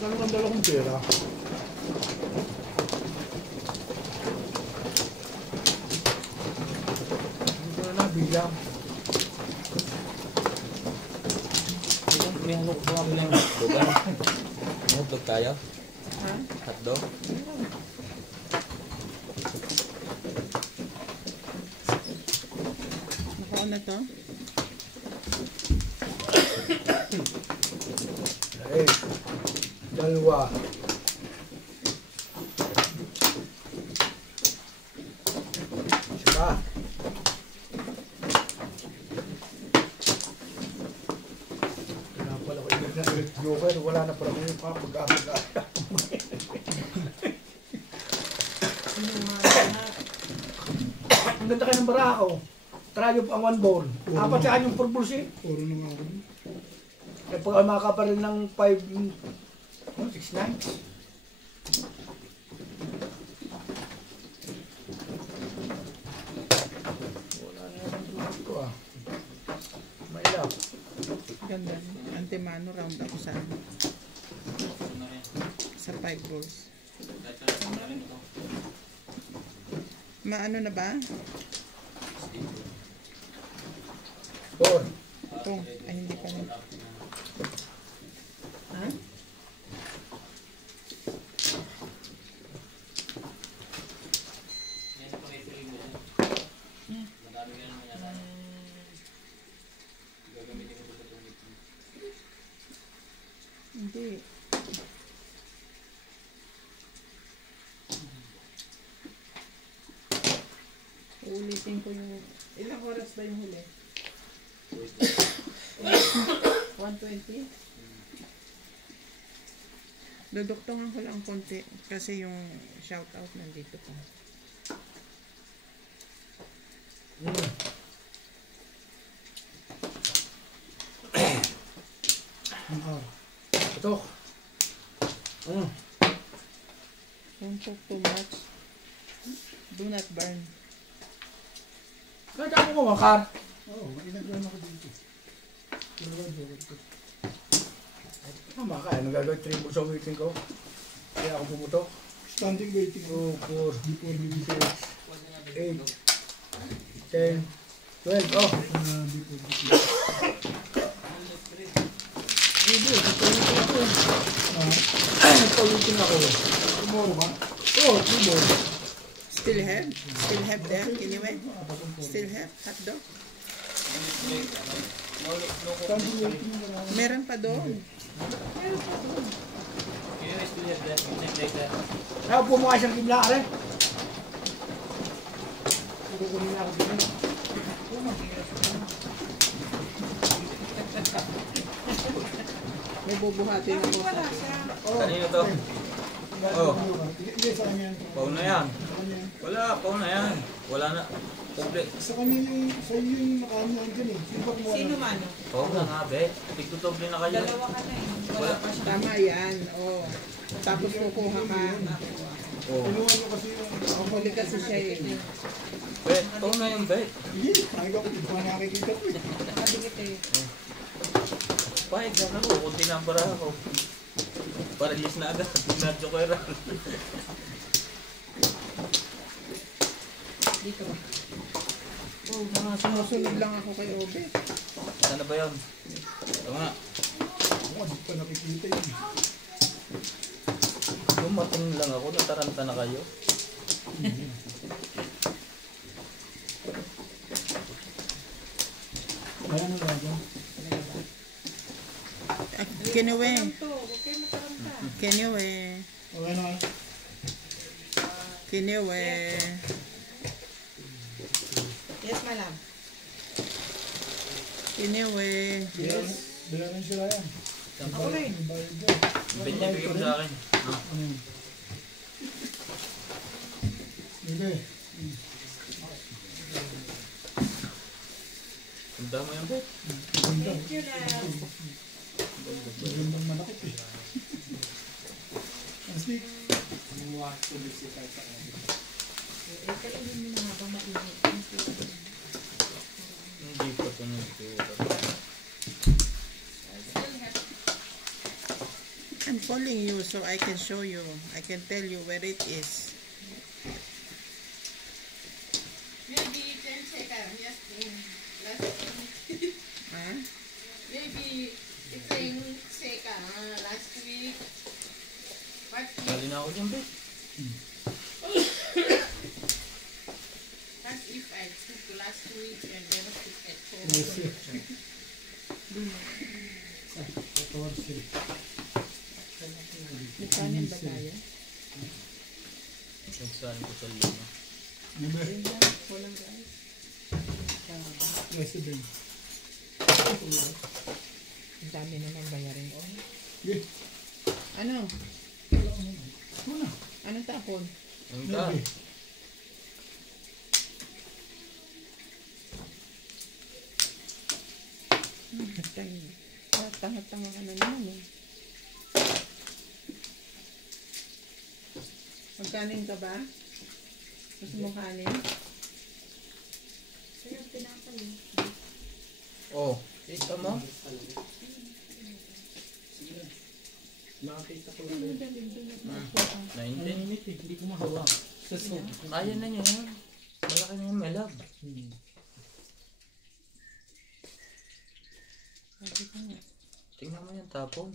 Talagang dala kong pera. Hindi ko na nabilang. May halok po kami ng hotdog. Hotdog tayo? Ha? Hotdog? Nakaon na to? Eh, dalawa. Isa. Kaya pala ko yung joker, wala na pala kayong papag-apaga. Ang ganda kayo ng barako. Trayop ang one ball. Apat saan yung purple si? Puro naman ako. Eh, pag umaka pa rin ng 5, 6, 9. Wala na yung tulad ko ah. May lap. Ganda. Antemano round ako sa sa 5 balls. Maano na ba? 4. Ito. Ay, hindi pa na. Ha? Hindi. Ulitin ko yung... Ilang oras ba yung huli? 120? Duduktungan ko lang konti kasi yung shoutout nandito pa. Ito. Don't talk too much. Do not burn. Kahit ako kumakar. Oo, inagyan ako dito. Dalawang joker ko. Tama ka, ano gagawin? Triple sa waiting ko. Kaya ako pumutok. Standing waiting. 2, 4, Before the 8, 10, 12. Oh! before the Hindi, nagpawiting ako. Nagpawiting ako. Tomorrow ba? Oo, triple. Still have? Still have there? Can you wait? Still have hot dog? Standing waiting na lang. Meron pa doon. Kaya po mga isang kibla ka rin. Kukunin ako dito. May bubuhatin ako. Kanino to? Oh. Hindi, sa kanya. Pauna yan. Sa kanya. Wala, pauna yan. Wala na. Komple. Sa kanya yung, sa iyo yung nakaano dyan eh. Sino man? Pauna nga, be. Tigtutoble na kayo. Dalawa ka na eh. Wala pa siya. Tama yan. Oh. Tapos kukuha ka. Oh. Pinuha niyo kasi yung... Huli kasi siya eh. Be, pauna yung be. Hindi, ay ko, hindi ko nakikita ko eh. Nakadikit eh. Pahig na ako. Kunti na ang bara ako. Para yes na agad. Pinadyo ko era. Dito ba? Oh, mga sumusunod lang ako kay Obe. Sana ba yun? Tama. Ako, hindi ko nakikita yun. Dumating lang ako. Nataranta na kayo. Ayan ang raga. Kinuwi. Ito, huwag kayo mataranta. Kinuwi. Okay na kayo. Kinuwi. Yes, madam. Kinuwi. Bilangan sila yan. Ako rin. Yung bayad dyan. Bigyan mo sa akin. Ano yun? Hindi. Tanda mo yan, be. Maganda. Thank you, love. Magandang manakot eh. Astig. Eh, kainin mo na habang mainit. Hindi pa ito nagtuwa. Ano calling you so I can show you. I can tell you where it is. Maybe you can check out just last week. Huh? Maybe you can check last week. What Dali na ako dyan, be. What if I took last week and then took at home? May kanin ba tayo? Nagsahin ko sa lima. Ayun lang, walang guys. Resident. Ang dami naman bayarin. Oh. Yeah. Ano? Muna. Anong tahon? Ang ka. Tanga-tanga ka na naman eh. Magkanin ka ba? Gusto mo kanin? Sa'yo, pinapal eh. Oh, kita mo? Nakakita ko Ano lang. galing doon at Hmm. maupo ka? 19. Init eh. Hindi ko mahawa. Sa soup. Kaya na niya yan. Malaki na yan, my love. Sabi ko nga. Tingnan mo yung tapon.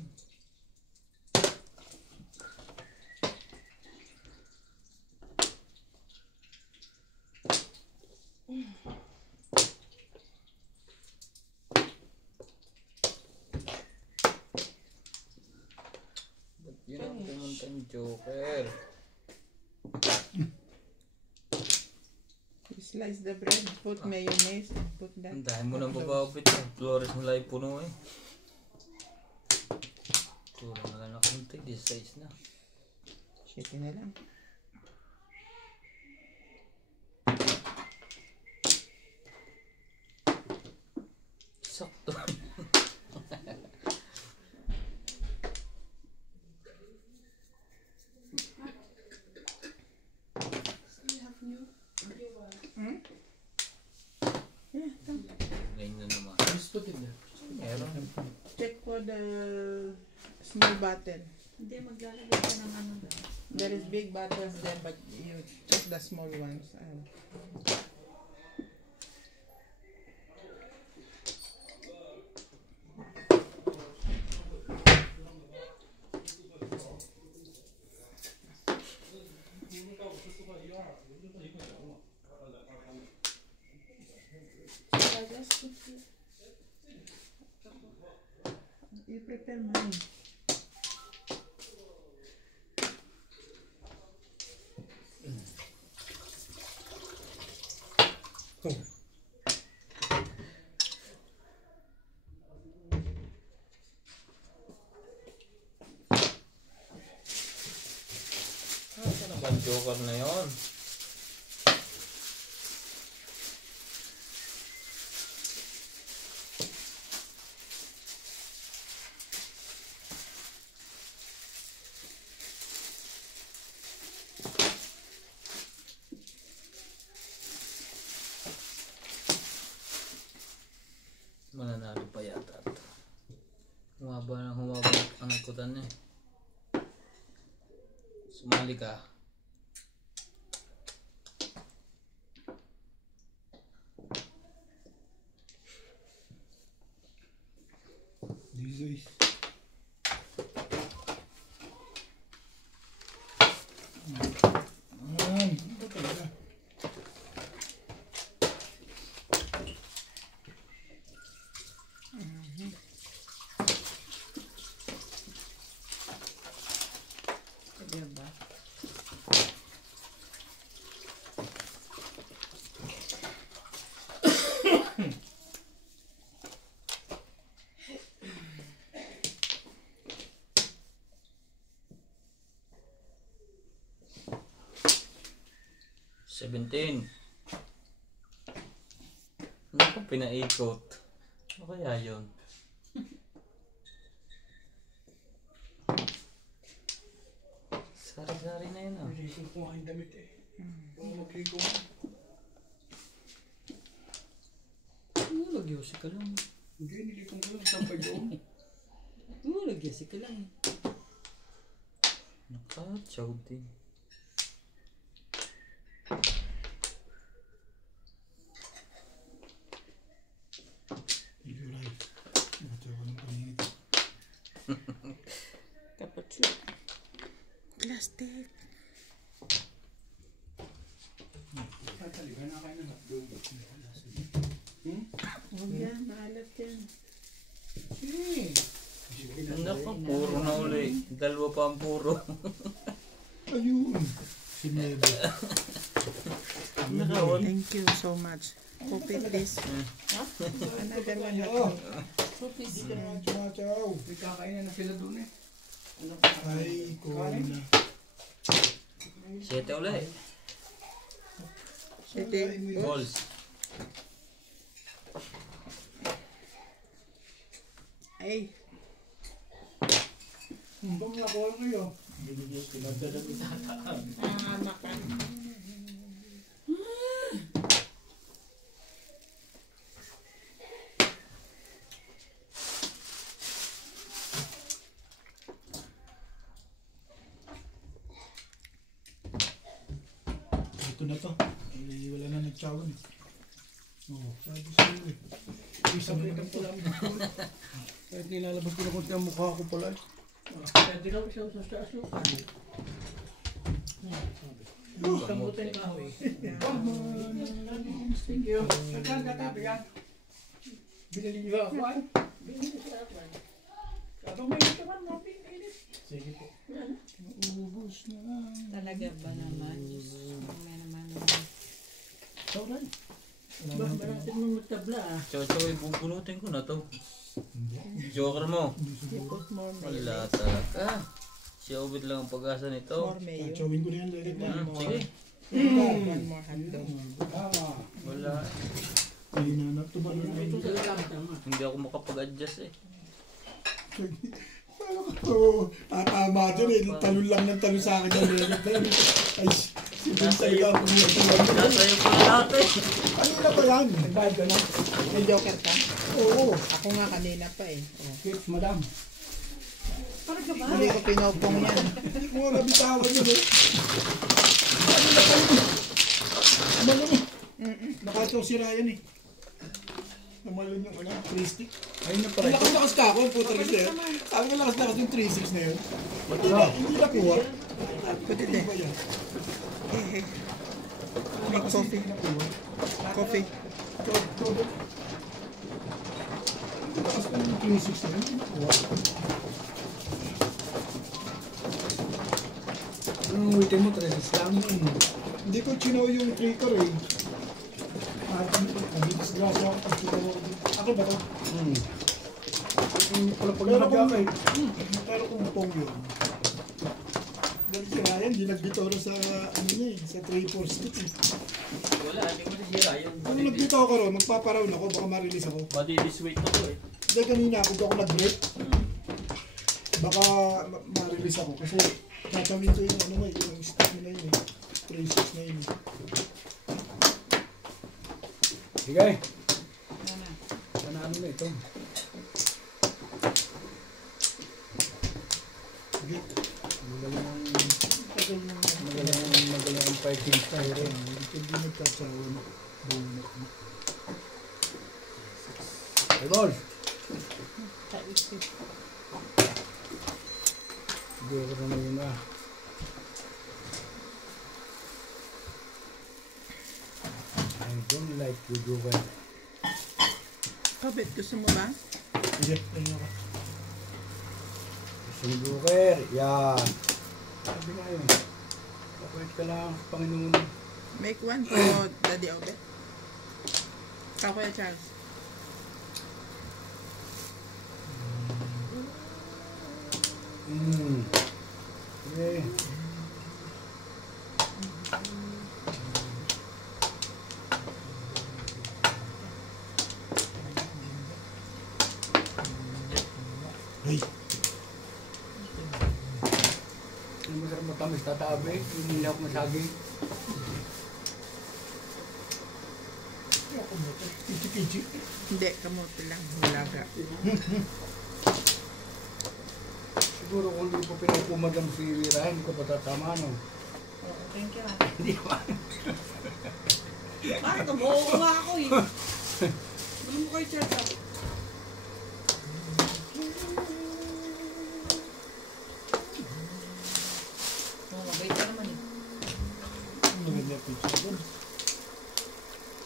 Ba't yun ang pumuntang joker? You slice the bread, put mayonnaise, and put that. Ang dahil mo nang bababit. Flores mo lang puno eh. Kulang na lang na konti. 16 na. Shitty na lang. Sakto. Ngayon na naman. Just put it there. Meron. Check for the small bottle. Hindi, maglalagay ka ng ano ba? There is big bottles there, but you check the small ones. You prepare mine. Asa na ba ang joker na yun? Mananalo pa yata ito. Humaba ang ikutan eh. Sumali ka. Jesus. Ito talaga. Diba? $17. Ano ko pinaikot? Ano kaya yun? Sari-sari na yun ah. Hindi ko kumain damit eh. Mag-iko. Nagyosi ka lang. Hindi, nilikom ko lang. Sampay doon. Nagyosi ka lang. Ah, sahog din. Iluray. Ito ako ng paningit. Kapatid. Plastic. Tataligan na kayo ng hotdog. Huwag yan, maalat yan. Sige. Naku, puro na uli. Dalawa pa ang puro. Ayun. Si Nebe. Nakawan. Thank you so much. Coffee please. Another one. Oh, Cookies. chow. May kakainan na sila doon eh. Ay, corona. 7 uli. City. Balls. Ay. Bang nakuha kayo. Makan. Ito na to. Ay, wala na nagtsawan eh. Oo, sabi sa'yo eh. Isa na naman to. Kahit nilalabas ko na kunti ang mukha ko pala eh. Kaya di daw siya sa asukan. Kambutin ka ho eh. Thank you. Saan katabi yan? Binili niyo ako ay? Binili sa akin. Kapag may ito man, mapinit. Sige po. Ubus na lang. Talaga ba naman? Diyos, may naman. Sauran. Baka ba natin mong magtabla ah? Chow-chow, bubunutin ko na to. Hindi. Joker mo. Hindi siguro. Put more mayo. Wala talaga. Si Obit lang ang pag-asa nito. More mayo. Tsawin ko na yan lalit na. Sige. One more hotdog. Ah. Wala. Ay, nanap to ba na Ito sa tama. Hindi ako makapag-adjust eh. Paano ka to? Tatama dyan eh. Talon lang ng talon sa akin yung lelit na yun. Ay, si Ben talaga ang pumutulan. Nasa iyo pala lahat eh. Ano na ba yan? Nagbayad ka na. May joker ka? Oo. Ako nga kanina pa eh. Oh. Kids, madam. Hindi ko pinopong yan. Hindi ko nga nabitawan yun eh. Ano na kayo? Ano na? Nakataw si Ryan eh. Namalun yung ano, 3-stick. Ayun na pala ito. Lakas-lakas ka ako, puta kasi. Sabi ko lakas-lakas yung 3-6 na yun. Hindi nakuha. Put it Ano there. ba yan? Eh, Make coffee. Coffee. Lakas ka yung 3-6 na yun. Hindi nakuha. Anong witin mo? 3 lang. Hindi ko chinaw yung trigger eh. Hindi disgrasya ako pag chinaw ako. Ako ba to? Pala pag Pero nabagya ka eh. Pero kung pong yun. Ganun si Ryan, di nagbitoro sa ano niya eh, sa 3-4 stick eh. Wala, hindi ko nasira yung Kung nagbito ako ron, magpaparound ako, baka ma-release ako. Madidisweight ako eh. Hindi kanina, kung ako nag-break, baka ma-release ako. Kasi tatawin ko yung ano mo, yung stick mo na yun eh. 3-6 na yun eh. Sige. Sana ano na ito? Sige. Magaling ang fighting style rin. Hindi nagkatsawa na. Bunot mo. Hey, boss. Siguro na yun ah. I don't like you, Joker. Kabit, gusto mo ba? Sige, ayun ako. Gusto mo, Joker? Yan. Sabi nga yun. Kapait ka lang, Panginoon. Make one for Daddy Obet. Kuya Charles. Okay. Hey, Yung masarap matamis, tatabi. Yung hindi ako masaging. ako mo ito. Kichi-kichi. Hindi, kamote lang. Walaga. Siguro kung hindi po pinapumagam si Ryan, hindi ko patatama, no? Oo, thank you. Hindi ba? Ay, nabuo nga ako eh. Ano mo kayo, Church? Oo, mabait ka naman eh. Maganda pizza doon.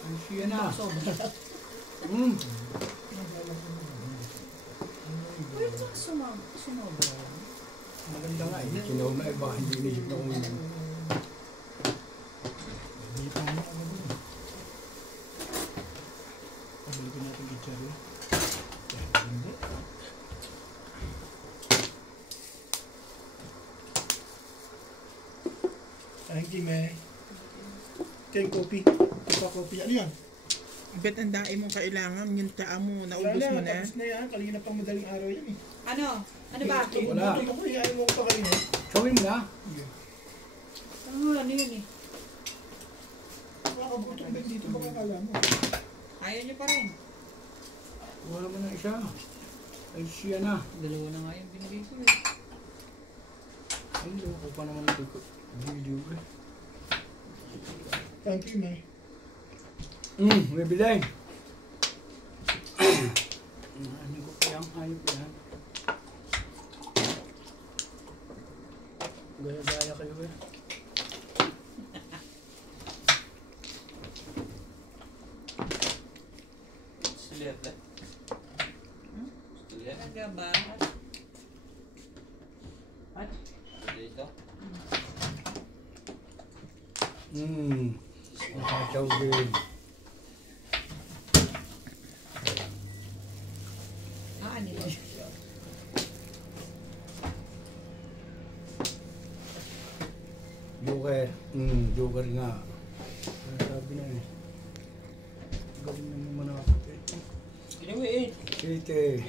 Ay, siya na. Sobra. Wait, sumobra. Maganda nga eh. Kinaw na eh. Baka hindi inisip na kung yun. Hindi pa ano ako doon. Pabalikin natin kay Charlie. Hindi. Thank you, May. Kaya kopi. Ito kopi. Ano yan? Bet ang dai mong kailangan, yung taa mo, naubos mo na. Tapos na yan. Kanina pang madaling araw yan eh. Ano? Ano ba? Wala. Ito ko ayaw mo ko pa kanina. Gawin mo na. Ano yun eh? Makakabuto ba dito baka kala mo? Ayaw niyo pa rin. Wala mo na isa. Ay, siya na. Dalawa na nga yung binigay ko eh. Ay, loko pa naman ito ko. Video eh. Thank you, May. May bilay. Ano ko kaya ang hayop yan? Gaya-gaya kayo eh. Sulit eh. Sulit. Talaga ba? At? Dito. Nakachaw din. Ano yun? Joker. Joker nga. Sabi na eh. Gawin na mo manapot eh. Anyway, Kite.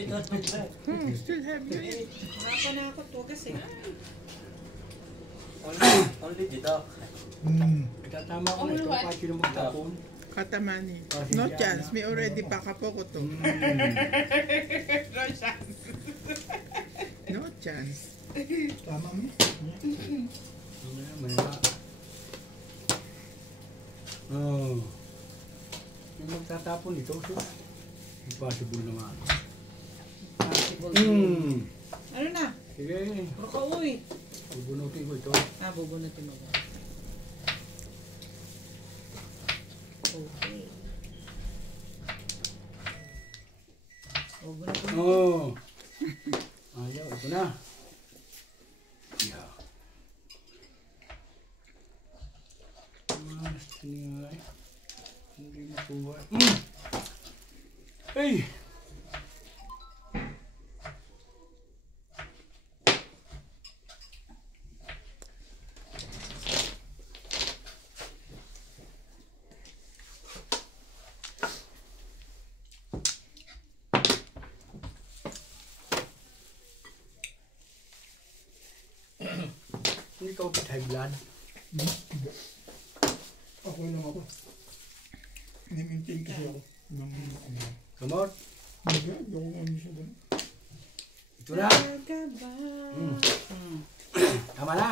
Still have you. Nakapanakot to kasi. only dito. Itatama ko na ito kahit sino magtapon. Katamani. No chance, may already pakapoko to. No chance. Tama mo. May na. Oh. Yung magtatapon dito, so impossible naman. Possible. Ano na? Sige, Puro ka uwi. bubunutin ko ito. Bubunutin mo ba? Okay. Bubunutin mo. Oh. Ayaw, ito na. Yeah. Mas tiningay. Hindi makuha. Hey! Hindi ka upit high blood. Ako lang ako. Ni-maintain kasi ako. Nang ano. Kamot. Hindi, hindi ako ano siya doon. Ito na. Talaga ba? Tama na.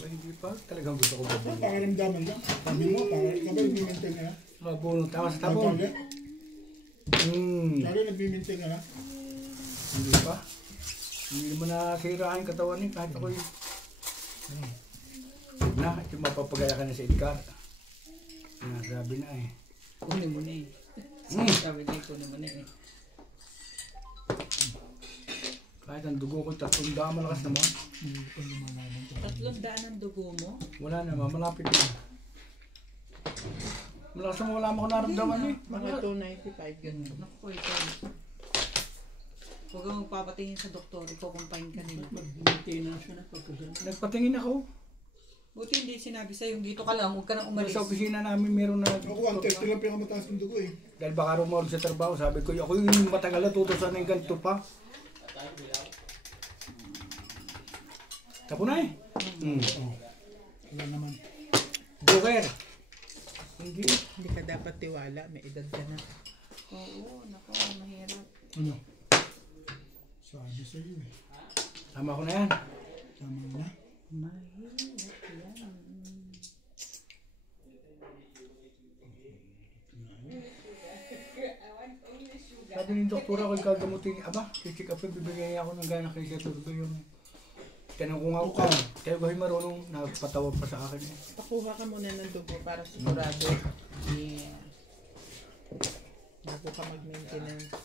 Ba, hindi pa. Talagang gusto ko babunot. Pakaramdaman lang. Sabi mo, kapag nag-maintain ka na. Mabunot. Tama sa tapon. Lalo nag-maintain ka na. Hindi pa. Hindi naman nasirain katawan niya kahit ako'y na, ito mapapagaya ka na sa Edgar. Sinasabi na eh. Kunin mo na eh. Sabi niya, kunin mo na eh. Kahit ang dugo ko, 300 malakas naman. 300 ang dugo mo? Wala naman, malapit na. Malakas naman, wala mo ko naramdaman eh. Mga 295 yun. Naku, ito. Huwag kang magpapatingin sa doktor, ikukumpain ka nila. Mag-maintenance siya na pagkagaling. Nagpatingin ako. Buti hindi sinabi sa'yo, dito ka lang, huwag ka nang umalis. Sa opisina namin meron na. Ako, 130 lang pinakamataas ng dugo eh. Dahil baka rumawag sa trabaho, sabi ko, ako yung matagal na tutusan ng ganito pa. Tapo na eh. Wala naman. Joker. Hindi. Hindi ka dapat tiwala, may edad ka na. Oo, naku, mahirap. Ano? Sabi sa'yo eh. Tama ko na yan. Tama na. Sabi ng doktora ko gagamutin, aba, check up yun, bibigyan niya ako ng gana kay Sir Turgo yung tanong ko nga ako, kaya ko marunong, nagpatawag pa sa akin eh. Pakuha ka muna ng dugo para sigurado. Yeah. Bago ka mag-maintenance.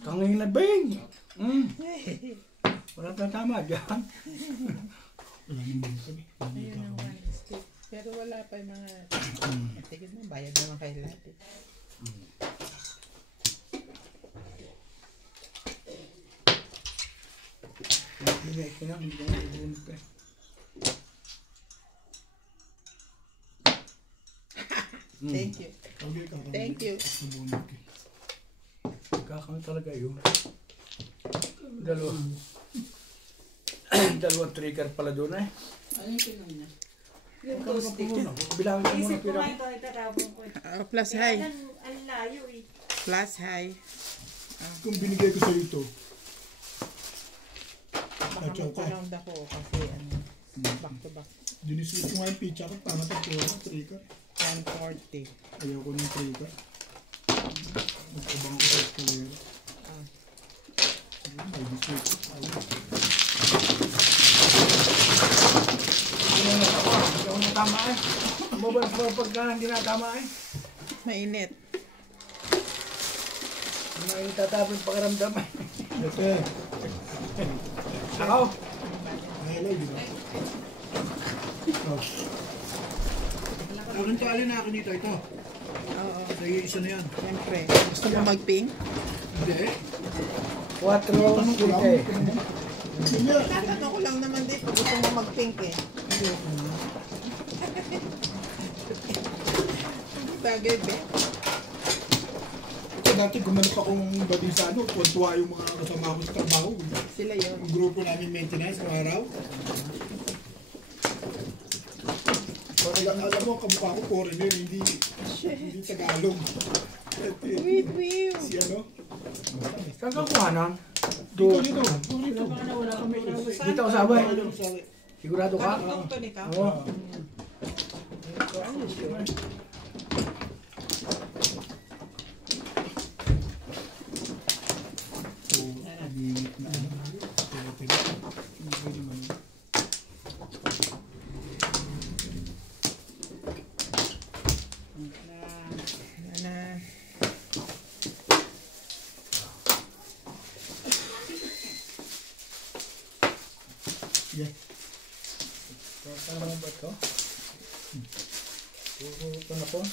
Kangin na bing! Walang tatama dyan. Wala naman kami. Ayun ang one stick. Pero wala pa yung mga... Sige mo, bayad naman kayo lahat eh. Hindi na hindi ko nabunod pa eh. Thank you. Okay, kakabunod. Thank you. Kakabunod ka. Kakang talaga yun. Dalawang trigger pala doon eh. Ano yung pinuha niya? Yung glow stick. Bilangin ko muna Isip ko pira. nga ito, itatapon ko eh. Plus Kaya high. ang layo eh. Plus high. Kung binigay ko sa'yo ito, Baka magpa-round ako kasi ano, back to back. diniswit ko nga yung pizza ko, tama pa po ako, trika. 140. Ayaw ko ng trika. Magkabang ko sa escalera. May diswit ko. Hindi ako natama eh. Mabalik pa pagka hindi natama eh. Mainit. May tatapin pakiramdam eh. Ito eh. Ako? Hello, di ba? Oh. Anong tali na ako dito? Ito. Oo. Sa isa na yan. Siyempre. Gusto mo mag-ping? Hindi. 4 7. Hindi. Tatanong ko lang naman dito. Gusto mo mag-pink eh. Bagay be. Ito dati gumanap akong bading sa ano, tuwa yung mga kasama ko sa trabaho. Sila yun. Yung grupo namin maintenance ng araw. Alam mo, kamukha ko foreigner, hindi Tagalog. Wait, wait. Si ano? Saan ka kuhanan? Dito. Dito. Dito ako sabay. Sabi. Sigurado ka? Karutong to ni ka? Oo. Nabingit na ano. Teka. Pwede naman. Na. Yeah. Saan naman ba ito? Ito na po. 2,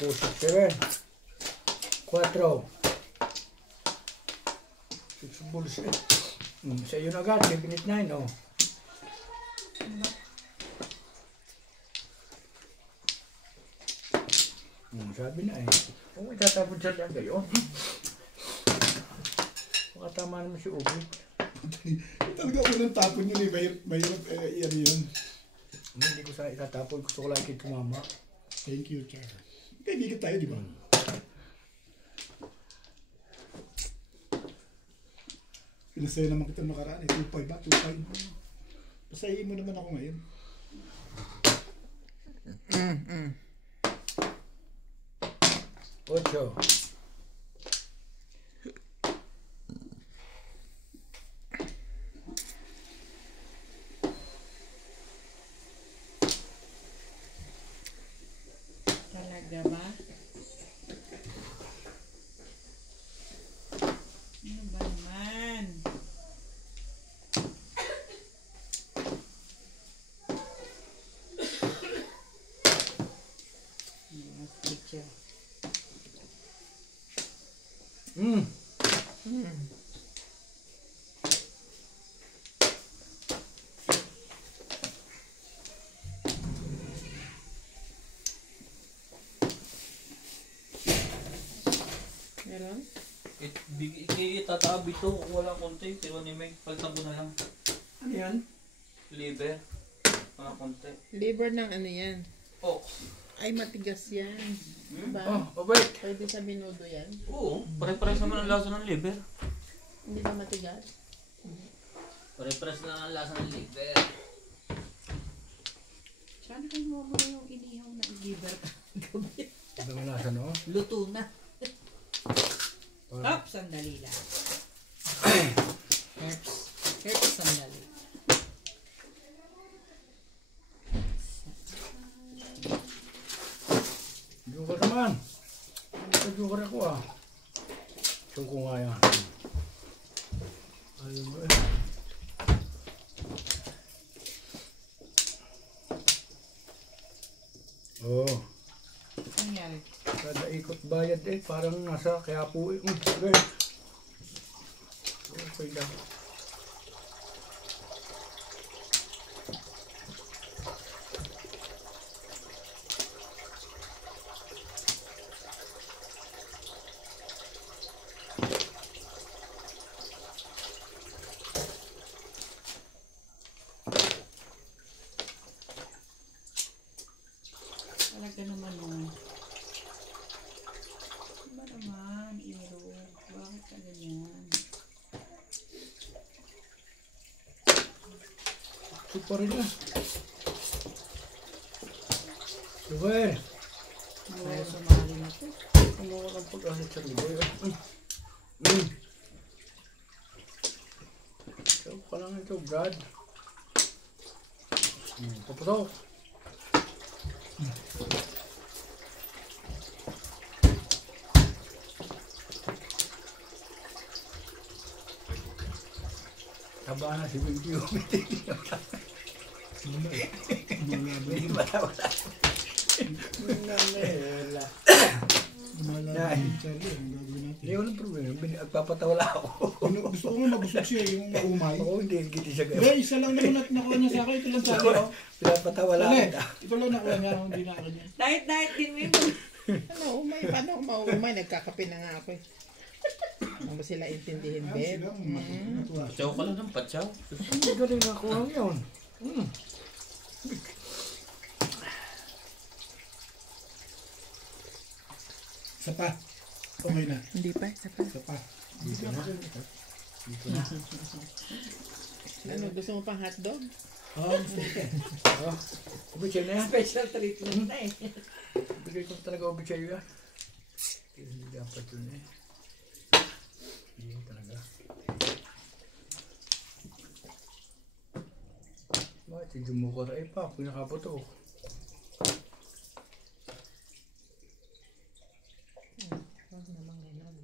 4, 6, 7. 4. 6 bullshit. Sa iyo na agad, definite 9, oh. Sabi na eh. Kung itatapon siya dyan gayon. Baka tama naman si Ubi. Talaga unang tapon yun eh. Mahirap yan yun. Hindi ko sana itatapon. Gusto ko lang kayo tumama. Thank you, Char. Kaibigan tayo, di ba? Pinasaya naman kita nakaraan eh. 2.5 ba? 2.5. Pasayin mo naman ako ngayon. Ocho. Talaga ba? Ano ba naman? Yes, picture. Meron? Itatabi to kung walang konti. Pero ni Meg, palitan ko na lang. Ano yan? Liver. Mga konti. Liver ng ano yan? Ox. Ay, matigas yan. Diba? Oh, wait. Pwede sa minudo yan. Oo, pare-pares naman ang lasa ng liver. Hindi ba matigas? Pare-pares na ang lasa ng liver. Sana kayo mo muna yung inihaw na liver. Ito ang lasa, no? Luto na. Hop, sandali lang. Herbs, sandali. Joker naman. Joker ako ah. Suko nga yan. Ayun ba eh. Oh. Nangyari? Kada ikot bayad eh. Parang nasa kaya po eh. Okay. Okay lang. Talaga naman nun. Ba naman, Iro? Bakit ka ganyan? Super rin ah. Super. Mga sumali na to. Ano ka ng pag-asit sa liboy? Ikaw ka lang ito, Brad. Paputok. Taba na si Binti umitin. Hindi ba wala? Wala. Malalaman Charlie, ang gagawin natin. Hindi, walang problema. Agpapatawala ako. Gusto ko nga mabusog siya, yung maumay. Ako hindi, giti siya Hindi, gawin. isa lang naman at nakuha niya sa akin. Ito lang sa akin. Oh. Pinapatawala Charlie, kita. ito lang nakuha niya. Hindi na akin yan. Diet din mo yun. Ano, umay? Paano ako maumay? Nagkakape na nga ako eh. Ano ba sila intindihin, Ayan, babe? sila, matuwa. Patsaw ka lang ng patsaw. Ang galing ako lang yun. Isa pa. Okay na. Hindi pa, isa pa. Isa pa. Dito na. Dito na. Ano, gusto mo pang hotdog? Oh, sige. Oh, ubichay na yan. Special treatment na eh. Bigay ko talaga ubichay yan. Hindi dapat yun eh. Hindi talaga. Bakit yung jumukor ay pa? Pinakaputo. Huwag naman ganun.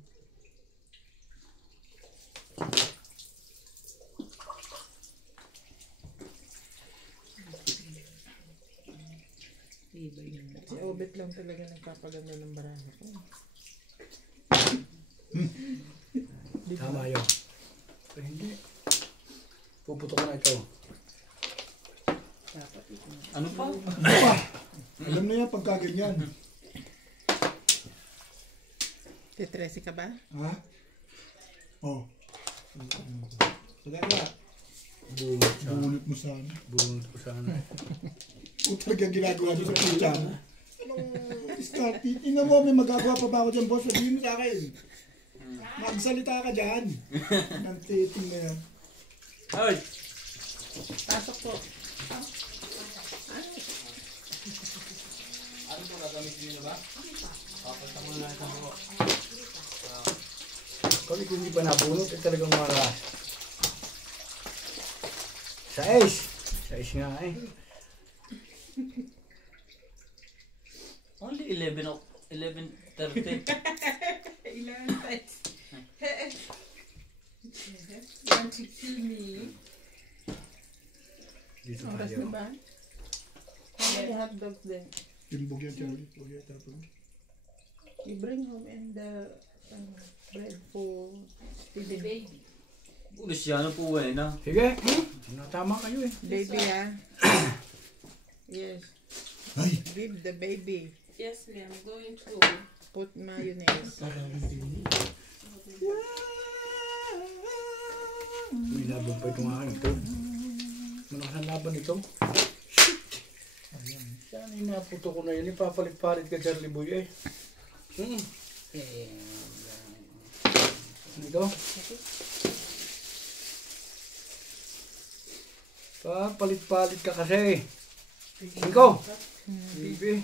Tibay yun. Si Obet lang talaga nagpapaganda ng baraha ko. Tama yun. Pero hindi. Puputo ko na ito. Dapat ito. Ano pa? Alam na yan pagka ganyan. Titresi ka ba? Ha? Oh. Sagala. Bunot siya. Bunot mo sana. Bunot ko sana. Kung talaga ginagawa doon sa pizza mo. Anong start? Tingnan mo, may magagawa pa ba ako dyan, boss? Sabihin mo sa akin. Magsalita ka dyan. Nang titing na yan. Ay! Pasok po. Ano ba gagamitin nyo na ba? Papalta mo na isang buko. Pag ito hindi pa nabunot, ay talagang maras. 6! 6 nga eh. Only 11:30. Ilan times? Want to kill me? Dito Oras tayo. na ba? Ano yung hotdogs din? Timbog yan, Charlie. Huwag yan tapos. You bring home and the bread for The baby. Ulis siya, ano po na? Sige. Tama kayo eh. baby ah. Yes. Ay! Give the baby. Yes, ma'am. Going to. Put mayonnaise. May laban pa itong aking ito. Malakas ang laban ito. Ayan. Saan inaputo ko na yun? Ipapalit-palit ka, Charlie Boy eh. Dito. Papalit-palit ka kasi. Ikaw. Bibi.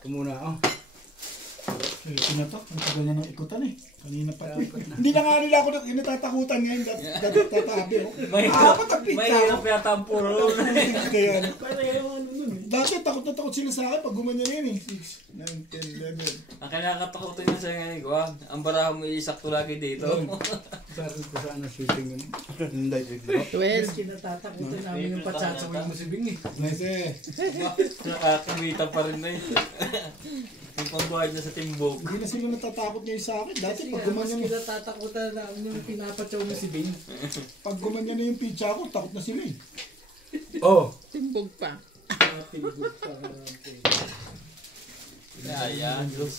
Ito muna ako. Ito na to. Ang tagal na ng ikutan eh. Kanina pa ito. Hindi na nga nila ako natatakutan ngayon. Tatabi oh. Mahirap yata ang puro. Kaya dati takot na takot sila sa akin pag gumanyan yan eh. 6, 9, 10, 11. Ang kinakatakutan niya sa ngayon, Guwag. Ang baraha mo isakto lagi dito. Sabi ko sana shooting yun. 12. Kinatatakutan namin yung patsatsakin mo si Bing eh. Nice eh. Nakakimita pa rin na yun. Yung pambuhay niya sa timbog. Hindi na sila natatakot ngayon sa akin. Dati pag gumanyan, Kinatatakutan namin yung pinapatsaw mo si Bing. pag gumanyan na yung pizza ko, takot na sila eh. Oh. Timbog pa. Kaya, Diyos.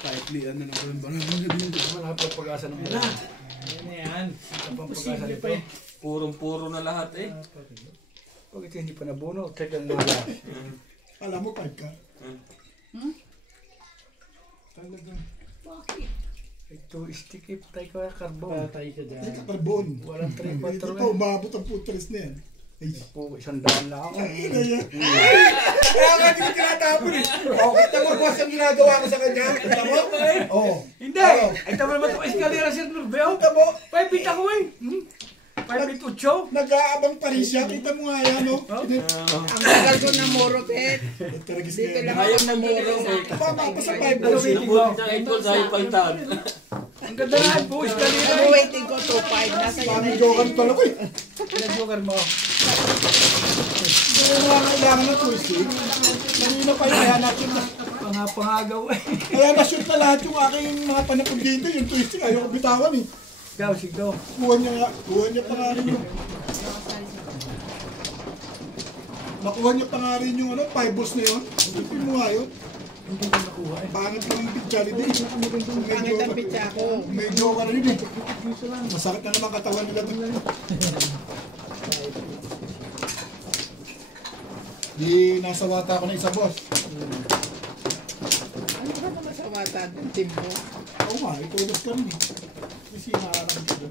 Kahit lian na naman ba naman. Wala pa pag-asa ng mga. Ayan na yan. Ito pang pag-asa Posible nito. pa eh. Purong-puro na lahat eh. Pag ito hindi pa nabuno, check ang mga. Alam mo, 5 ka. Talagang. Ito, sticky tayo ka carbon. Patay ka dyan. Ay, kakarbon. Walang 3-4 Hindi pa umabot ang putres na yan. Ay, po, 100 lang ako. kaya nga hindi ko tinatapon eh. O, kita mo boss ang ginagawa ko sa kanya. Kita mo? Oo. Hindi! Ay, tama naman itong eskalera, Sir Norbeo. Kita mo? 5 feet ako eh. 5 feet 8. Nag-aabang pa rin siya. Kita mo nga yan, no? Ang tagal ko na moro, pet. Taragis Dito na lang yan. ako na moro. Tama pa sa 5 Ano balls. waiting Nabot mo? niya 8 balls ayaw palitan. Ang ganda na po, eskalera. Ang waiting ko 2.5. Nasa yun na Mami yun. joker pala ko eh. Pinag-joker mo. Hindi mo nga kailangan ng twisting. Kanina pa yun, kaya na-shoot na. Pangagaw eh. Kaya na-shoot na lahat yung aking mga panapod dito. Yung twisting, ayaw ko bitawan eh. Ikaw, sigaw. Kuha niya pa nga rin yung... Nakuha niya pa nga rin yung 5 balls na yun. Hindi mo nga yun. Hindi ko nakuha eh. Pangit lang yung picture din. Pangit ang pitsa ko. May joker rin eh. Masakit na naman katawan nila doon. Di nasa wata ako na isa boss. Ano ba naman sa wata ng team mo? Oo nga, itulos ka rin eh. Kasi nakakaroon dito.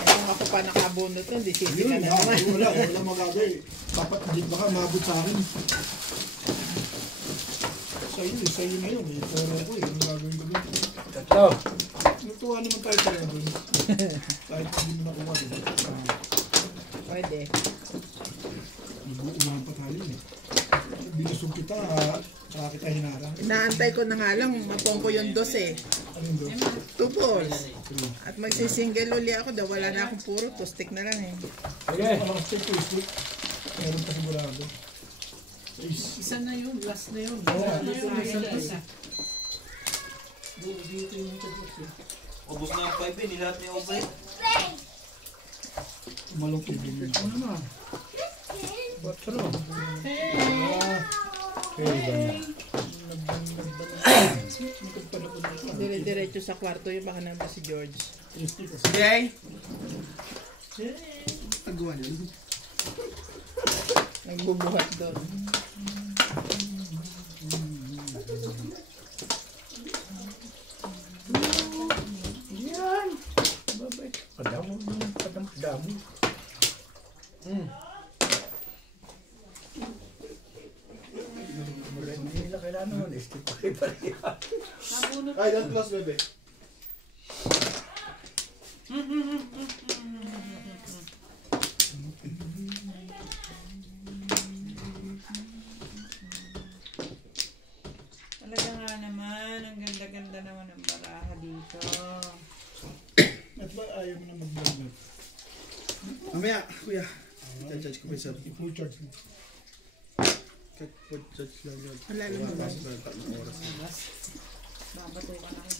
Kung ako pa nakabunot nun, di sisi ka Yun na nga, naman. wala magagay. Dapat hindi baka mabot sa akin. Sa'yo na yun eh. Puro ko eh. Ang gagawin ko dito. Tatlo. Natuwa naman tayo sa'yo doon. Kahit hindi mo nakuha din. Pwede. Umahan pa tayo eh. Binusog kita, saka kita hinarang. Inaantay ko na nga lang, mapong ko yung dos eh. Anong doon? 2 balls. At magsisingle uli ako daw, wala na akong puro, 2 stick na lang eh. Sige. Malakas tayo po, islik. Meron pa sigurado. Isa na yun. Last na yun. Dito na isang isa. Dito yung tapos eh. Ubus na ang 5 eh. Nilahat niya over. Malungkot din yun. Ano naman? Batro. Dire-diretso sa kwarto yung baka naman si George. Sige. Agawa niya. Nagbubuhat doon. Yan. Babay. Padamo. Padamo. Hindi nila kailangan naman. Steve pa rin pa rin. Ay, that plus, bebe. Talaga nga naman, ang ganda-ganda naman ng baraha dito. At ba ayaw mo na mag-vlog na? Mamaya, kuya. I-charge ko pa isa. I-full charge mo. Check for charge lang yun. Wala naman ba? Tapos na tatlong oras. Babato ka na rin.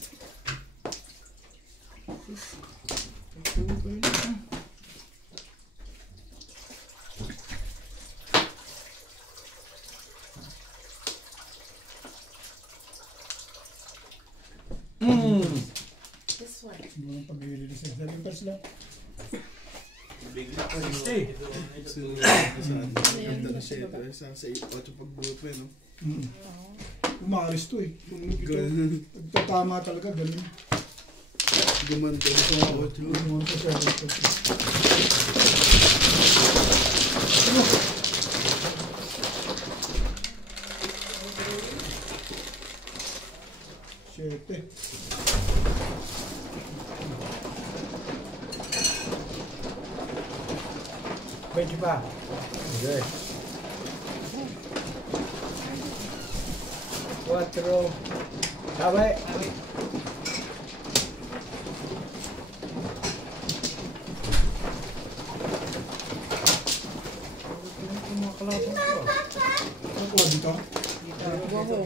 Siguro pag-i-release na. Saling pass lang. Bigla. Stay. Ganda na siya. Sa 8 pagbuhat mo, no? Umaris to eh. Ganun. Pagtatama talaga, ganun. Gumanda na sa 8. Gumanda siya. Siyete. Pwede pa. Okay. 4. Sabi. Mga kalabang ko. Nakuha dito. Wow.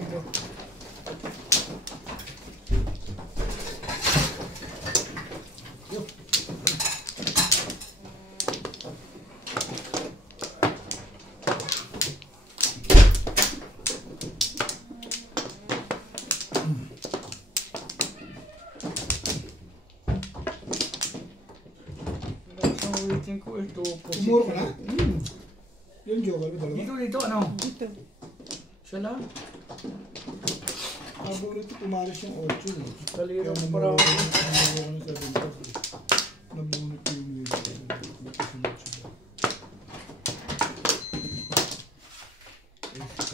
Ang ulitin ko ito. Umuro ka na? Yung joker ko dalawa. Dito, ano? Dito. Siya lang. Abo rito pumaris yung 8. Kaliro Kaya ko para ako. namuha ko ng 7. Nabunot ko yung mga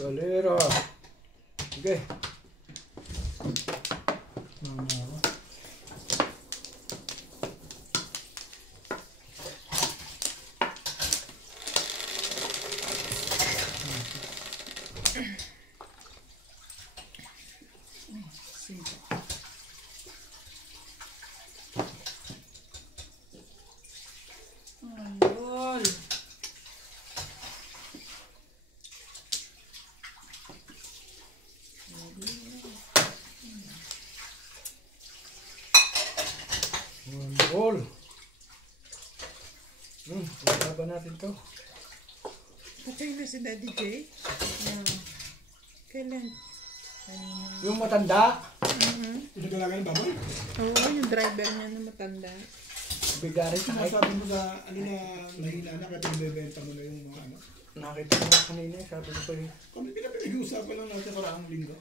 Kaliro. Okay. Ayun. Ball. Laban natin to. Patay na si Daddy J. Kailan? Yung matanda, Ito talaga ng baboy? Oo, yung driver niya na matanda. bigari sa kahit. Sinasabi mo sa ano na mahina na kaya pinibenta mo na yung mga ano. Nakita ko nga kanina, sabi ko sa'yo. Kami pinapinag-uusapan lang natin karaang linggo.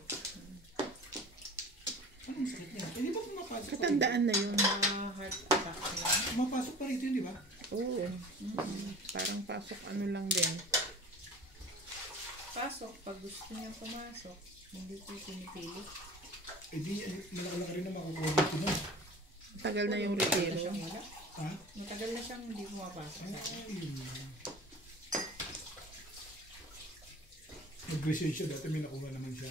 Anong sakit niya? Hindi ba pumapasok? Katandaan na yun. Heart attack niya. Pumapasok pa rito yun, di ba? Oo. Parang pasok ano lang din. Pasok, pag gusto niya pumasok, hindi ko pinipilit. Eh di, malaki-laki rin na makukuha dito na. Tagal na yung Matagal na retiro. siyang wala. Ha? Matagal na siyang hindi pumapasok. Ayun. Nag-resign siya dati, may nakuha naman siya.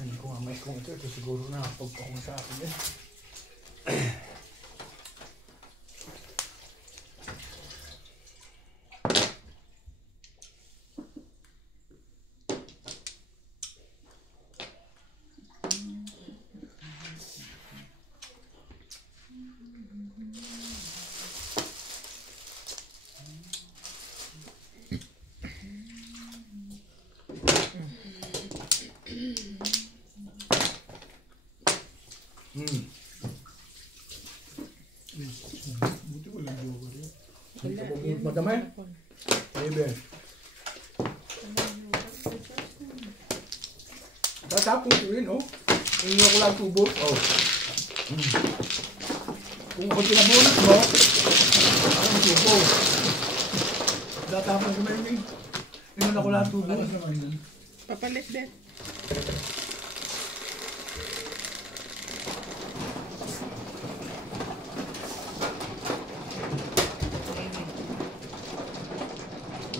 Ano ko nga, may kung ito siguro na pagpakong sa akin eh. Buti walang joker yun. Wala. Yung madamay? Baby. Tatapon ko rin, oh. Hindi ko lang tubo. Oh. Kung ako pinabunot mo, parang tubo. Tatapon ko na yun, eh. Hindi ako lang tubo. Malakas naman yun. Papalit din.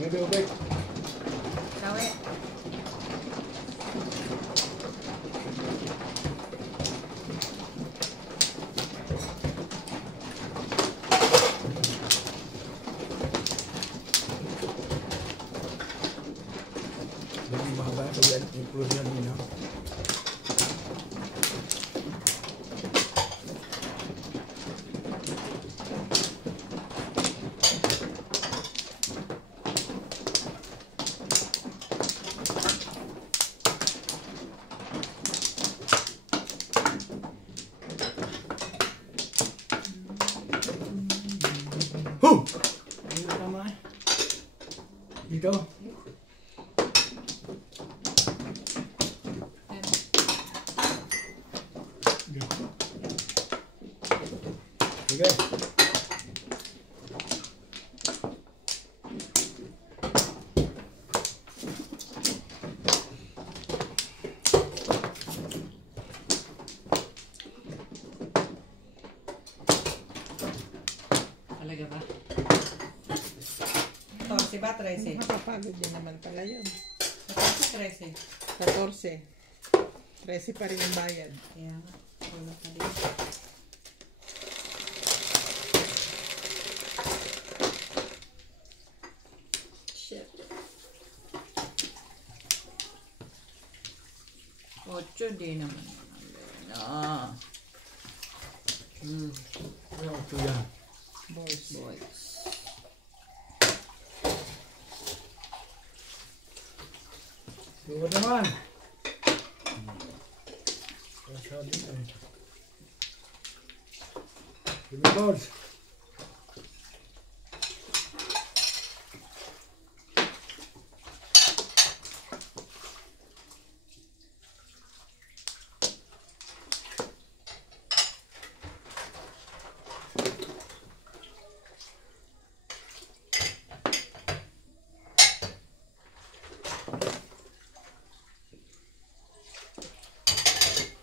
Maybe ubay. Sawi. Lebih mahaba sa yan, inclusion nila. Huh! Ayun na tama eh. Dito. Sige. Talaga ba? 14 ba? 13? Nakapagod din naman pala yun. 14, 13. 14. 13 pa rin ang bayad. Kaya nga. Wala pa din. Shit. 8 din naman. Ah. Ano ito yan? Boys. Luwag naman. Sabi eh. Give me balls.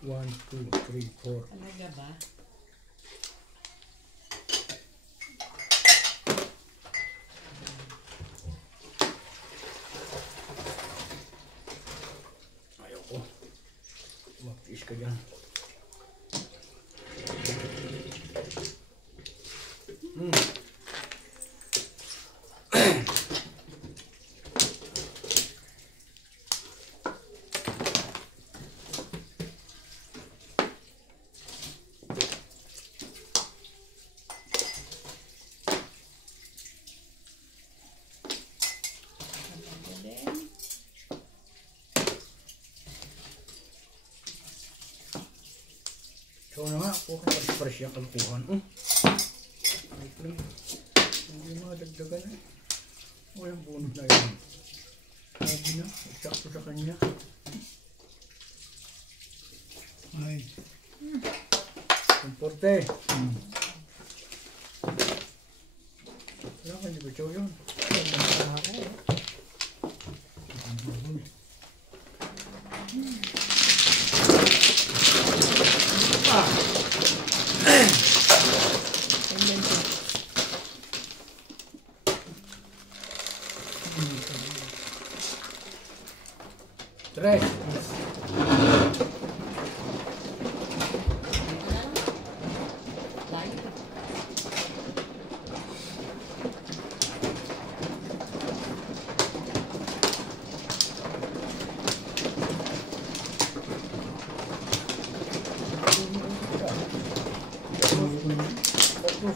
One, two, three, four. Talaga ba? Ayoko. Mag-tiis ka dyan. Ikaw na nga, okay na fresh yung kalukuhan. Ay, hindi madagdagan eh. Walang bonus na yun. Sabi na, eksakto sa kanya. Ay. Komporte. Wala ka, hindi ba chow yun? Tres.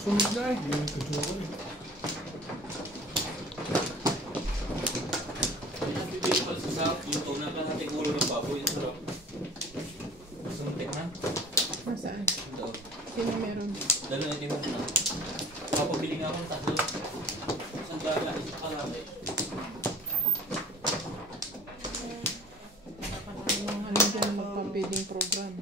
Sunod na eh. Bibili ko sa sarap, yung tuna ka natin ulo ng baboy, yung sarap. Gusto mong tikman? Nasaan? Ito. Sino meron? Dalo na timok na. Papabili nga akong tatlo. Isang dala, isang kalate. Dapat ang mga halin dyan na magpambiding program.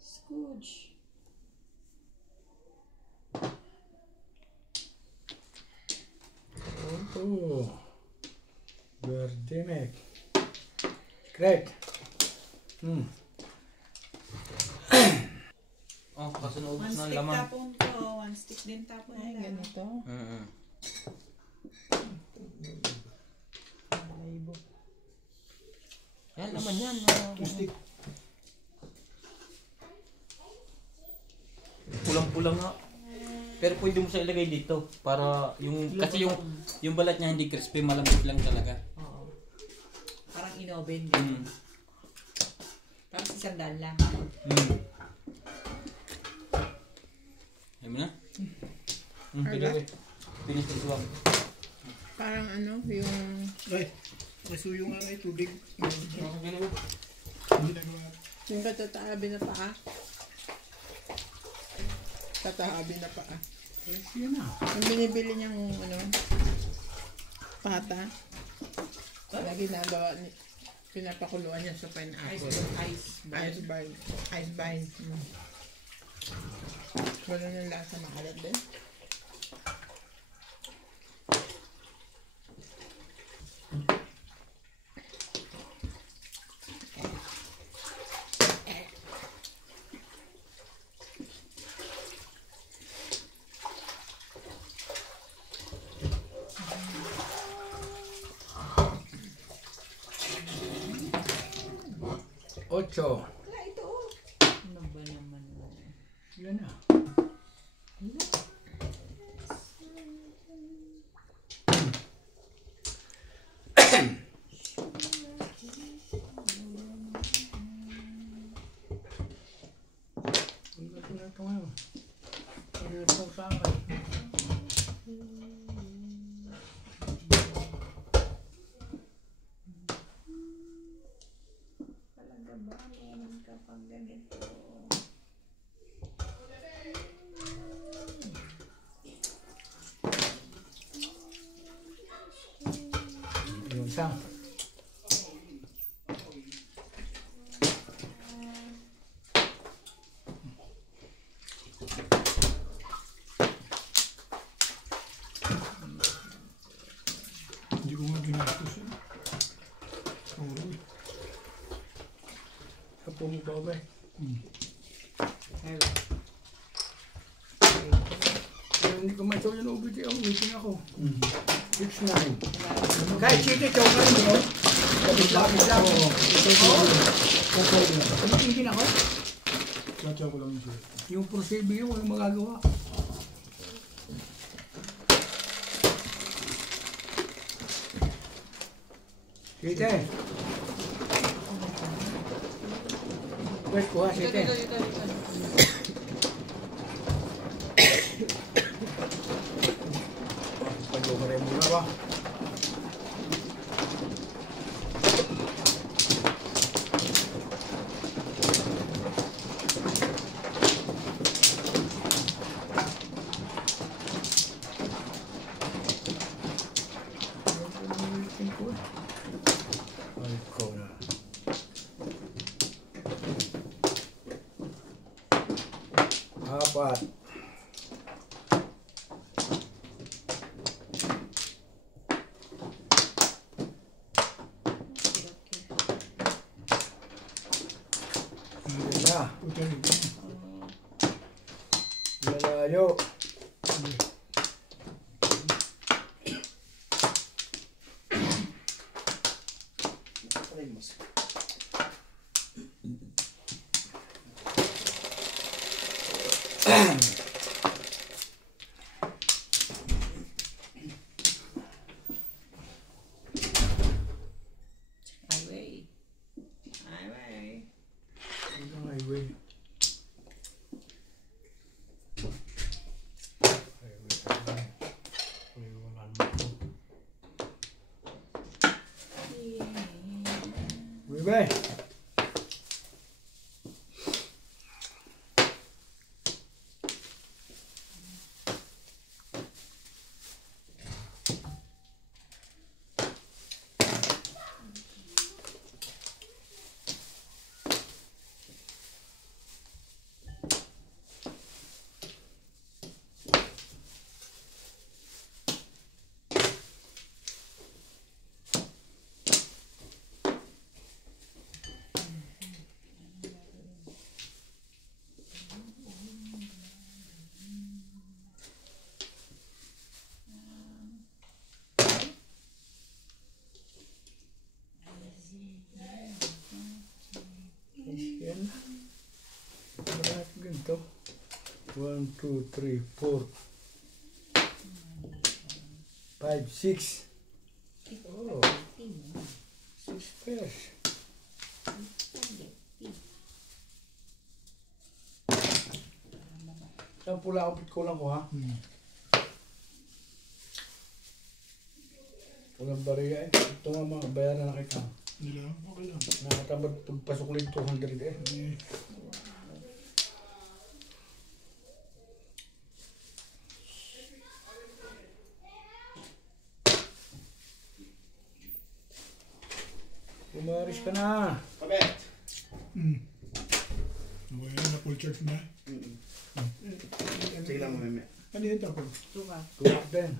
Scooch. Oh. Verdimek. Great. Oh, kasunod One ng stick laman. tapon ko, one stick din tapon Ay, nila. ganito. Libo. Yan naman yan. Stick. Pulang-pulang nga. Pero pwede mo siya ilagay dito para yung kasi yung balat niya hindi crispy, malambot lang talaga. Oo. in-oven. Tapos isang daan lang. Ayan mo na? Alright. Finish this one. Parang ano, yung... Ay, nakisuyo nga na tubig. Hindi na gawa. Yung katatabi na paa. Tatahabi na paa. Yes, yun na. Yung binibili niyang ano, pata. Lagi nagawa ni pinapakuluan niya sa pineapple. Ice bind. Ice bind. Wala nang lasa, makalat din. Ocho. Ano ba naman? Yan na. Ang gato na ito ngayon. Ang gato sa akin. Talaga ba? Meron ka pang ganito. Yung isa. Hindi ko nga ginastos yun. Sorry. Sa pumubaw ba eh. Ayun. Pero hindi ko masaw yung ubit eh. Umitin ako. 6-9. Kahit sige, chow ka rin mo. Kapit lang. Umitin ako. Latsa ko lang siya. Yung procedure yung magagawa. Site. Wait, kuha site. Pag-uwa rin muna ba? Ay, ko na. Apat. Yan na. Puta rin. Malayo. Highway. Highway. Hanggang highway. Wala naman ito. Bebe. Yan. Lahat ganito. 1, 2, 3, 4, 5, 6. Oh. 6 pairs. pula ako, kulang ko ha. Walang bariya eh. Ito nga mga bayaran na kita. Hindi lang. Okay lang. Nakatamad pagpasok ulit 200 eh. Umaris ka na. Pabet! Okay na, full charge na. Sige lang, meme. Ano yun tapos? Suka. Tulak din.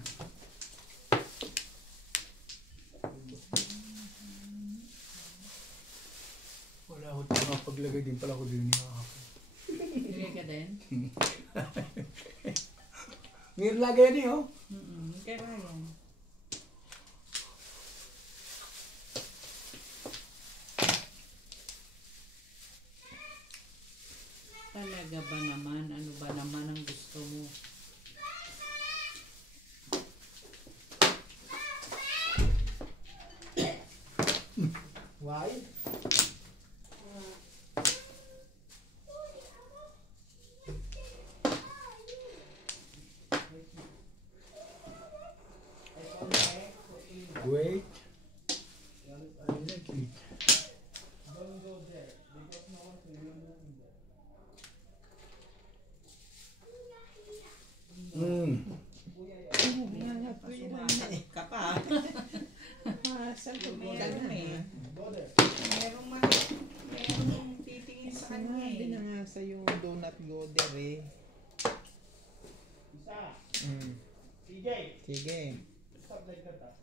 Wala ako paglagay din pala ko din Lagay ka din? Ngayon lagay yan eh oh. Kailangan. Talaga ba naman? Ano ba naman ang gusto mo? Why? Wait. I like it. Sumasakit ka pa. Saan Kalme. merong titingin sa kanya Sinabi eh. na nga sa yung donut goder eh. CJ! Sige. Stop like that ah.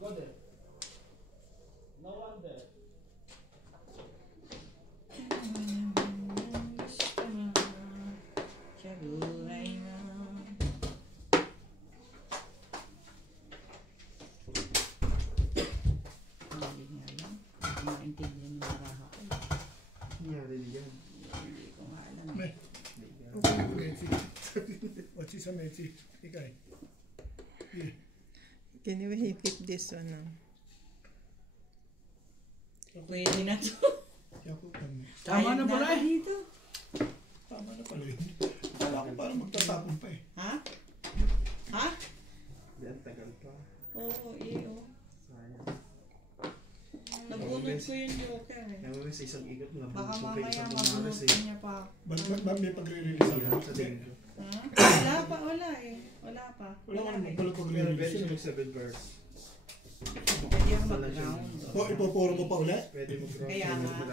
Go there. No one there. Maintindihan yung maraha ko. Nangyari yan. Hindi ko nga alam. Messi. What's this, Messi? Ikay. Can you keep this one now? Pwede na to. Yaku kami. Tama na pala eh. Dito. Tama na pala yun. Kala ko parang magtatapon pa eh. Ha? Ha? Yan, tagal pa. Oo, iyo. Sayang. Nabunod ko yung joker eh. Kaya sa isang ikot na Baka bukod mamaya isang mabunod pumaras ko eh. niya pa. Ba't may pagre-release Wala ako? sa dengue. Ha? Wala pa, wala eh. Wala pa. Wala ka naman eh. pala Pero pagre-release pwede siya yun. mag 7 bars. Pwede yung mag-ground. O, ipoporo mo pa ulit? Pwede mag-rock. Kaya nga.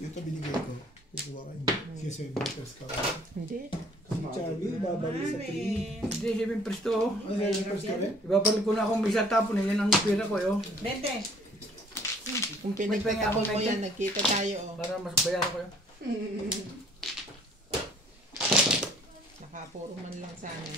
Yung ito binigay ko. Kukuha ka yun. Kasi 7 meters ka. Hindi. Si Charlie, babalik sa 3. Marin. Hindi, 7 presto oh. Ano 7 meters ka rin? Ibabalik ko na akong misa tapon eh. Yan ang pira ko eh oh. Bente. Kung pinagtatapon mo yan, nagkita tayo oh. Para mas bayaran ko yun. Nakapuro man lang sana.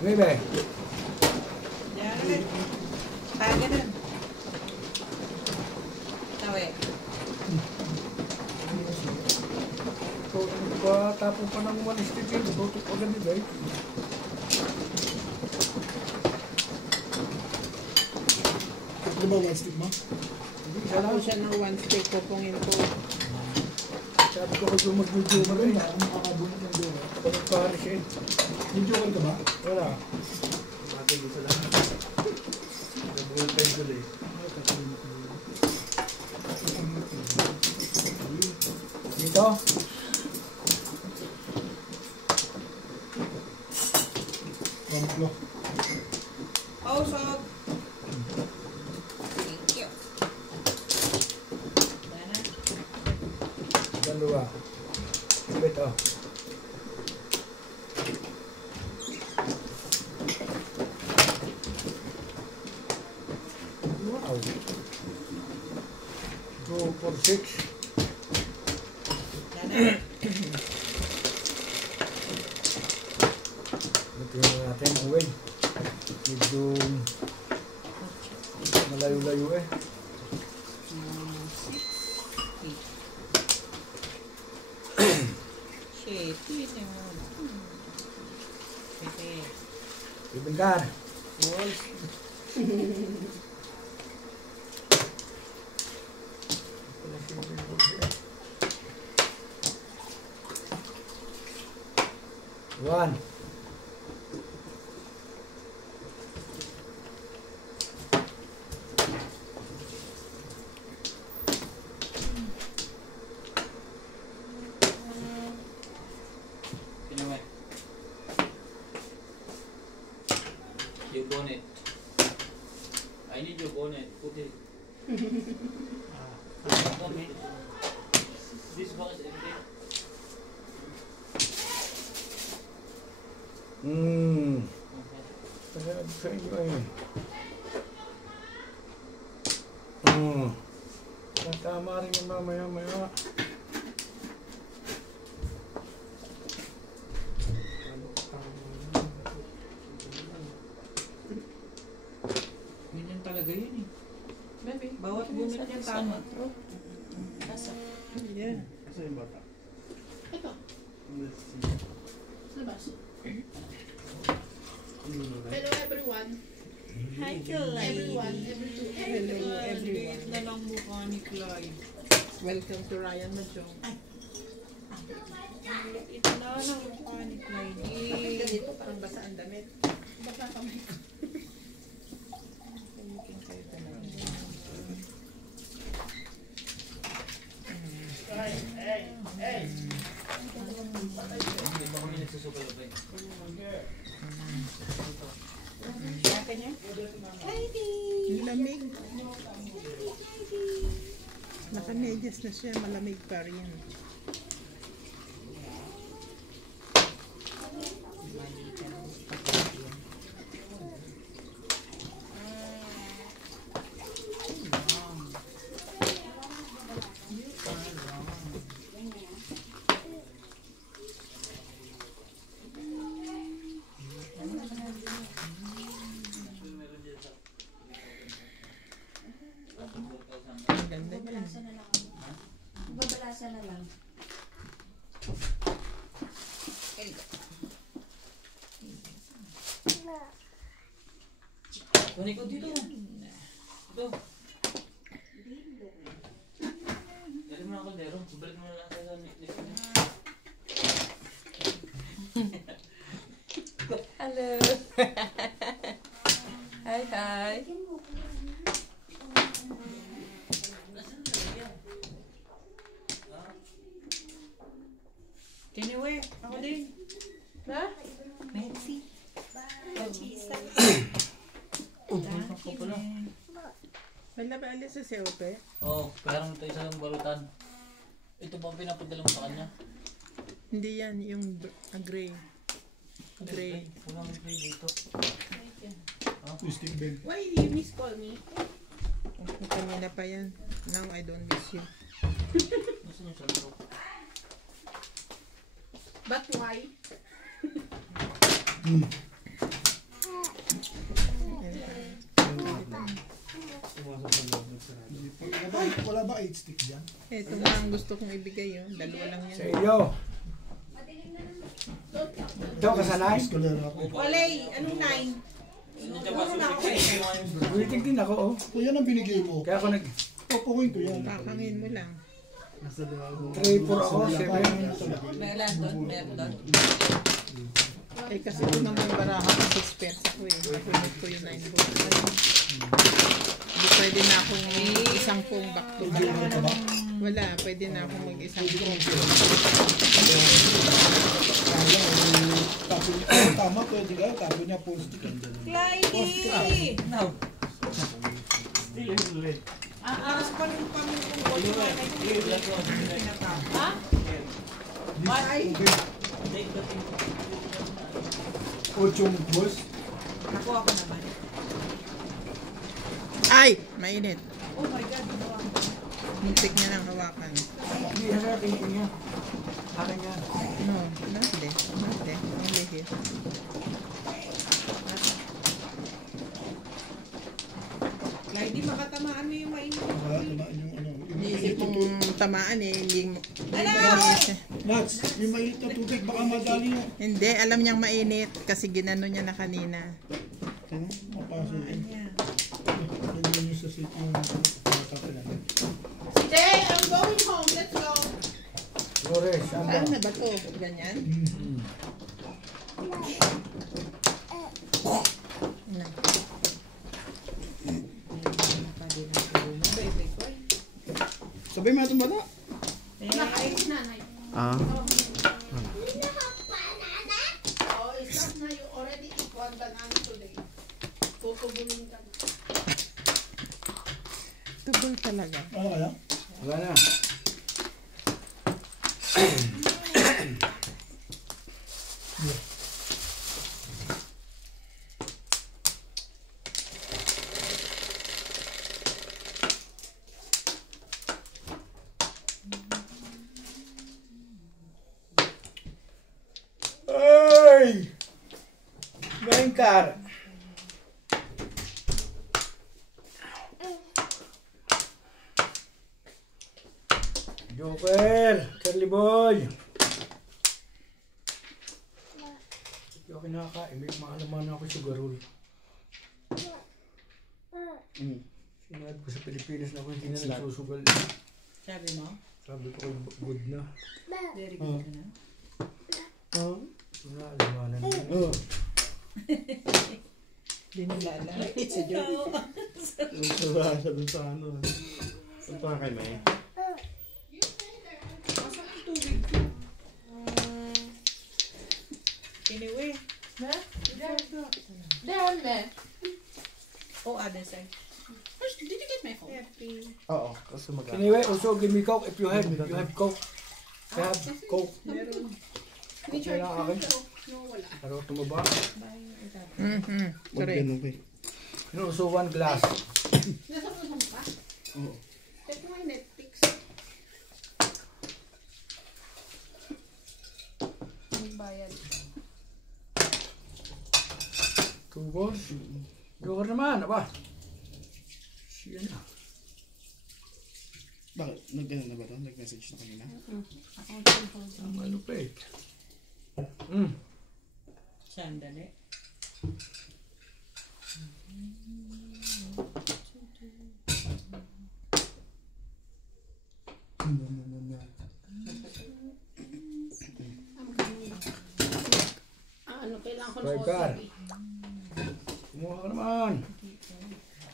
Bebe. Yan ulit. Taga nun. Tawe. Tapos pa ng manistigil. Tutok pa ganun eh. Ano ba one stick mo? Ako siya ng one stick, pupungin ko. Sabi ko kung mag-video rin. Maganda, kung makakabunot ng doon. Kapag Paris eh. Yung joker ka ba? Wala. Mati mo sa lahat. Nag-roll pencil eh. Dito. Ramplo. Pausog. Thank you. Yan na. Dalawa. Ito. Wow. 2, 4, 6. Yan na. Tingnan natin ang win. Medyo malayo-layo eh. Tete. Tete. Tete. Ibigkar. Balls. One. Anyway. Your bonnet. I need your bonnet. Put it. Bonnet. This box is empty. Sarap sa inyo eh. Tama rin yung mamaya-maya. Ganyan talaga yun eh. Bebe, bawat bunot niya tama. Yeah. Asa yung bata? Ito. Labas. Hello everyone. Hi, Clyde. Everyone. Every two. Hello, everyone. Liit na lang mukha ni Clyde. Welcome to Ryan Majong. Liit na lang mukha ni Clyde. Ganito, parang basa ang damit. Baka kami. Hindi ba kami nagsusupay-upay? Ang lamig. Naka-medyas na siya, malamig pa rin. Ang ganda niya. Babalasa na lang. Kunin ko dito. Ito. Dali mo na ako dero. Balik mo na lang sa next na. Hello. Hi, hi. Tiniwe, ako din. Ha? Nancy. Bulak ko pala. Wala ba alis sa Seope? Oo, pero ito isa lang balutan. Ito ba ang pinapadala mo sa kanya? Hindi yan, yung gray. Gray. Wala mo gray dito. Stick bag. Why do you miss call me? Kanina pa yan. Now I don't miss you. Nasaan yung sandok? But why? Pumasok sa loob ng sarado. Wala ba 8 stick dyan? Ito nga ang gusto kong ibigay yun. Dalawa lang Sa yan. iyo. Ikaw kasanay? Eskalera ako. Walay, anong 9? Nandiyan ba susi? Waiting din ako oh. So yan ang binigay mo. Kaya ako nag Pupukuin ko yan. Kakangin mo lang. Nasa loob. 3, 4 ako, 7. Meron doon, meron doon. Eh kasi kung naman baraha ko 6 pairs ako eh. Napunod ko yung 9 balls. Hindi pwede na akong isang pong back to back. Wala, pwede na akong mag-isang pong. Tama, pwede ka. Tabi niya full stick. Clyde! Now. Still is late. Aras pa rin pa mo kung wala na Ha? Ochong boss. Nakuha ko naman. Ay! Mainit. Oh my God, ginawa mo. Muntik niya lang hawakan. Hindi, hanapin ko niya. Akin niya. No, not there. Not there. Only here. Clyde, makatamaan mo yung mainit. Tamaan yung ano. Iniisip mong tamaan eh. Hindi mo. Ano? Nats, yung mainit na tubig, baka madali yan. Hindi, alam niyang mainit kasi ginano niya na kanina. Mapasok yun. Ganyan yung sa city yung matapin natin. Today, I'm going home. Let's go. Flores, Saan na ba to? Ganyan? Na. Sabay mo itong bata. Nakainis nanay. Ah. Oh, it's not na you already eat one banana today. Tutubulin ka na. Tubol talaga. Ano kaya? wala na. Ay! Bengkar. Joker, Curly Boy. Hindi ako kinakain. May maalaman ako sugar roll. Sinabi ko sa Pilipinas na ako hindi na nagsusugal. Sabi mo? Sabi ko good na. Very good ka na. Alamanan na. Hindi nila alam. Si Joe. Yung sabasa dun sa ano. Punta ka kay May. Masa ang tubig ko? Anyway. Down there. Oh, other side. First, did you get my phone? Happy. Oo, kasi mag- Anyway, also give me Coke if you have Coke. I have Coke. Meron. Okay lang akin. No, wala. Pero tumaba. Wag Sorry. ganun kay. And also one glass. Nasa pusong ka? Oo. Check mo yung Netflix. Ang bayad. Tubos. Joker naman, aba. Siya na. Bakit? Nag-ano na ba to? Nag-message na kanina? Ang ano pa eh. Sandali. Ano, kailangan ko ng Striker. OTP. Kumuha ka naman.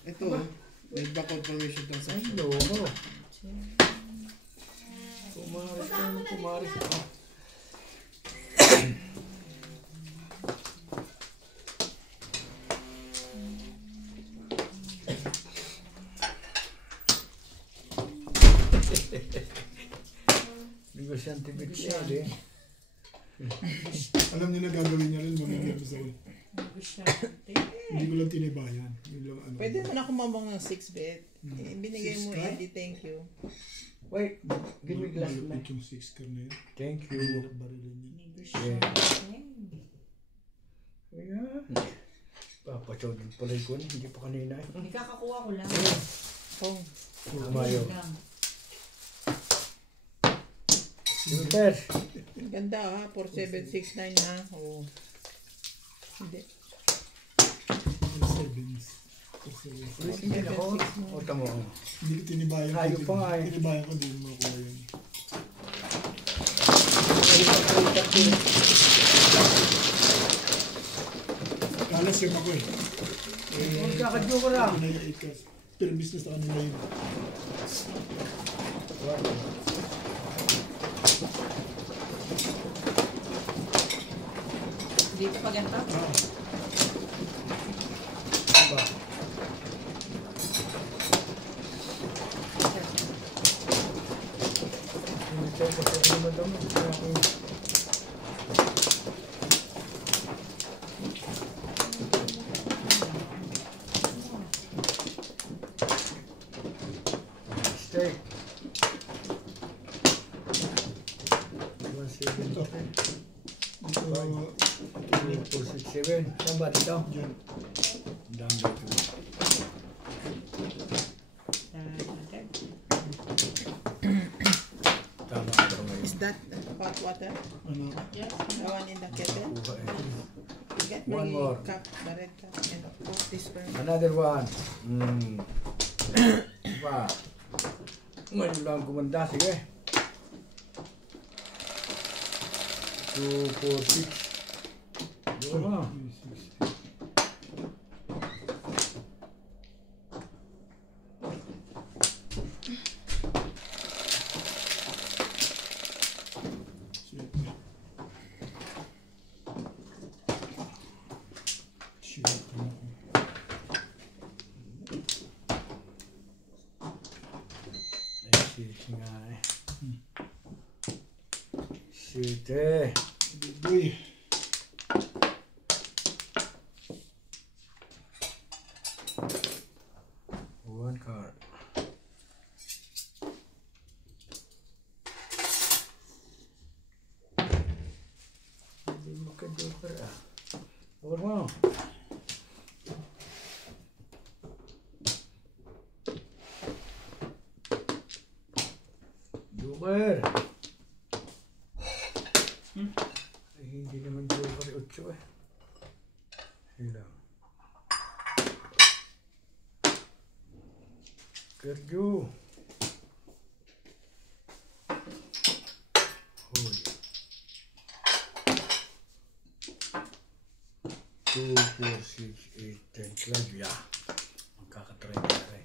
Ito, may back confirmation Ay, transaction. loko. Kumaris ka naman, kumaris ka. Negosyante bigyan eh. Alam niyo na gagawin niya rin, mamigyan ko sa akin. Negosyante. Hindi ko lang tinibayan. Yun lang ano. Pwede naman ako mamang ng 6-bet. Binigay mo, 6 ka? Eddie, thank you. Wait, give me glass na. Malupit yung 6 car na yun. Thank you. Hirap barilin yun. Negosyante. Ayan. Papachaw din pala ko, hindi pa kanina eh. Hindi kakakuha ko lang. Oh. Tumayo. Lang. Super. Ganda ha, 4769 ha. Oo. Hindi. 7. Hindi ako. O, tamo ko. Hindi ko tinibayan ko. Ayaw pa nga eh. Tinibayan ko, hindi mo makuha yun. Kalas yung ako eh. Magkakadyo ko lang. Hindi na yung 8 cars. Pero business na kanila yun. Dito pa ganito? Ba? Hindi tayo kasi ano madami. Kaya ako steak. 170. Dito, 467. Saan ba dito? dyan. Dami dito. Tama ka daw ngayon. Is that hot water? Ano? Yes. The one in the kettle? Get my One more. cup, the red cup, and put this one. Another one. Pa. Ngayon lang kumanda. Sige. 2, 4, 6. Doon mo. Sete. Uy. One card. Hindi makajoker ah. Huwag mo. Joker. Ay, hindi naman joker 8 eh. Hilang. Kerju. Hoy. 2, 4, 6, 8, 10, 12. Yeah. Magkakatry na rin.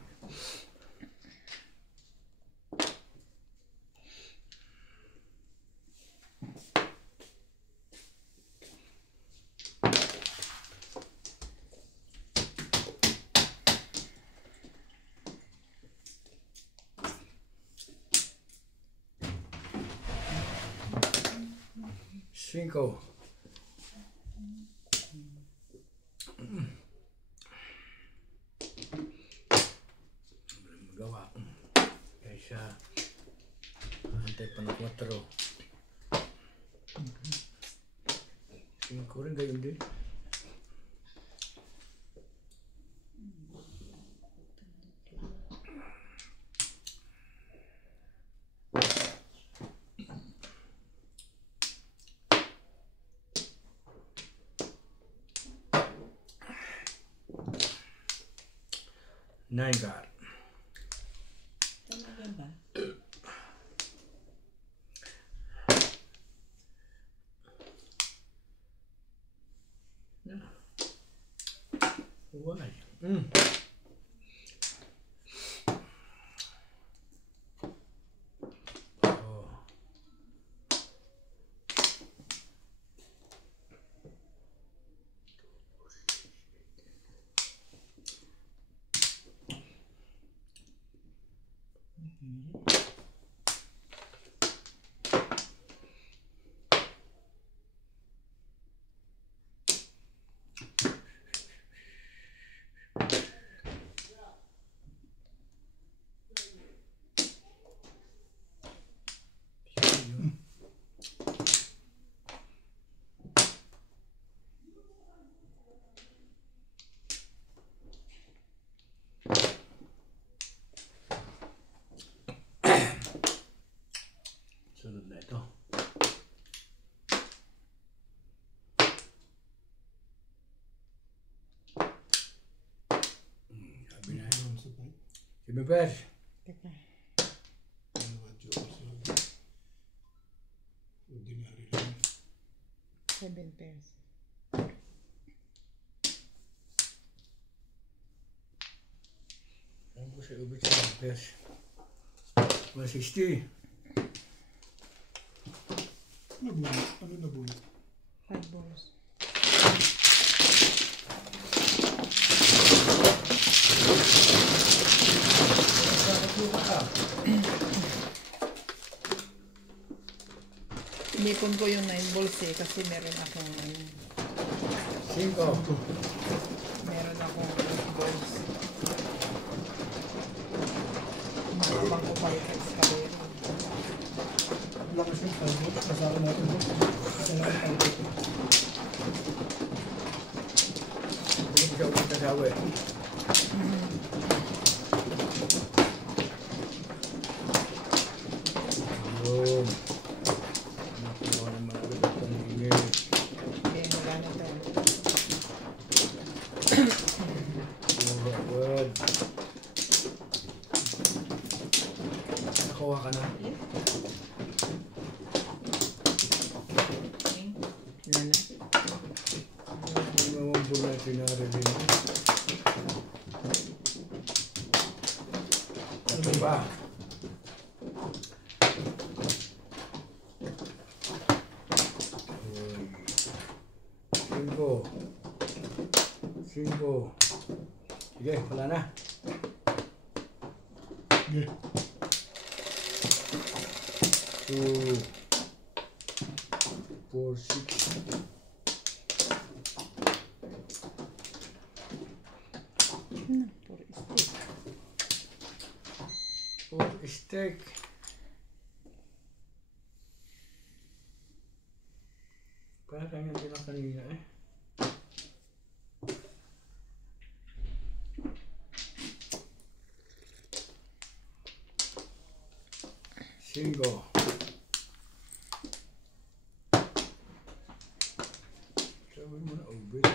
Cinco. Magawa. Kaya siya antay pa ng 4. 5 rin gayon din. Nine guard. Talaga ba? Why? Oh. Sunod na ito. Sabi na yun. Si Bebes. Teka. Ordinary lang. 7 pairs. Ano ko sa ubit sa Bebes? 160. Nabunot. Ano nabunot? 5 balls. Inipon ko yung 9 balls eh kasi meron akong 5. meron akong 8 balls. Makapang ko pa yung excavator. Lakas yung palbot. Kasama natin mo. Kasama natin palbot. Hindi ko siya ubit na sawa eh. Yun. Ano ba? Cinco. Cinco. Sige, wala na. Sige. 2, 4, 6. Pork steak. Parang hindi lang kanina eh. Cinco. Gawin mo na ubig.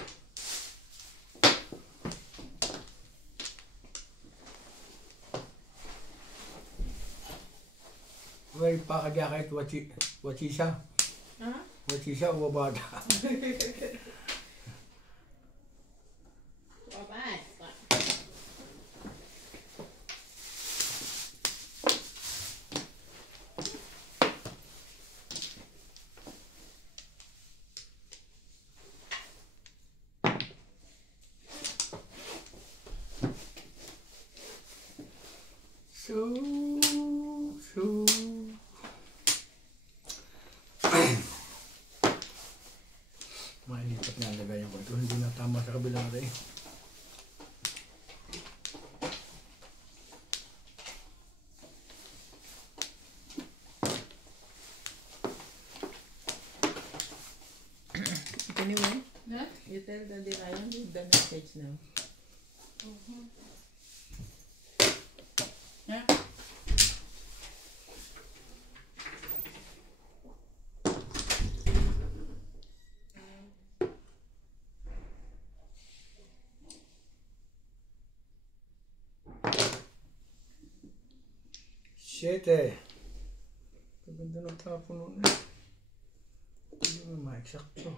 May pakadya kahit wachi siya. Ha? Wachi siya o wabada. Babad. So. Mailipat nga ang lagayan ko. Ito hindi na tama sa kabilang rin. Anyway, Huh? you tell Daddy Ryan read the message now. Yeah. Siyete. Paganda ng tapo nun eh. Hindi mo ma-exacto.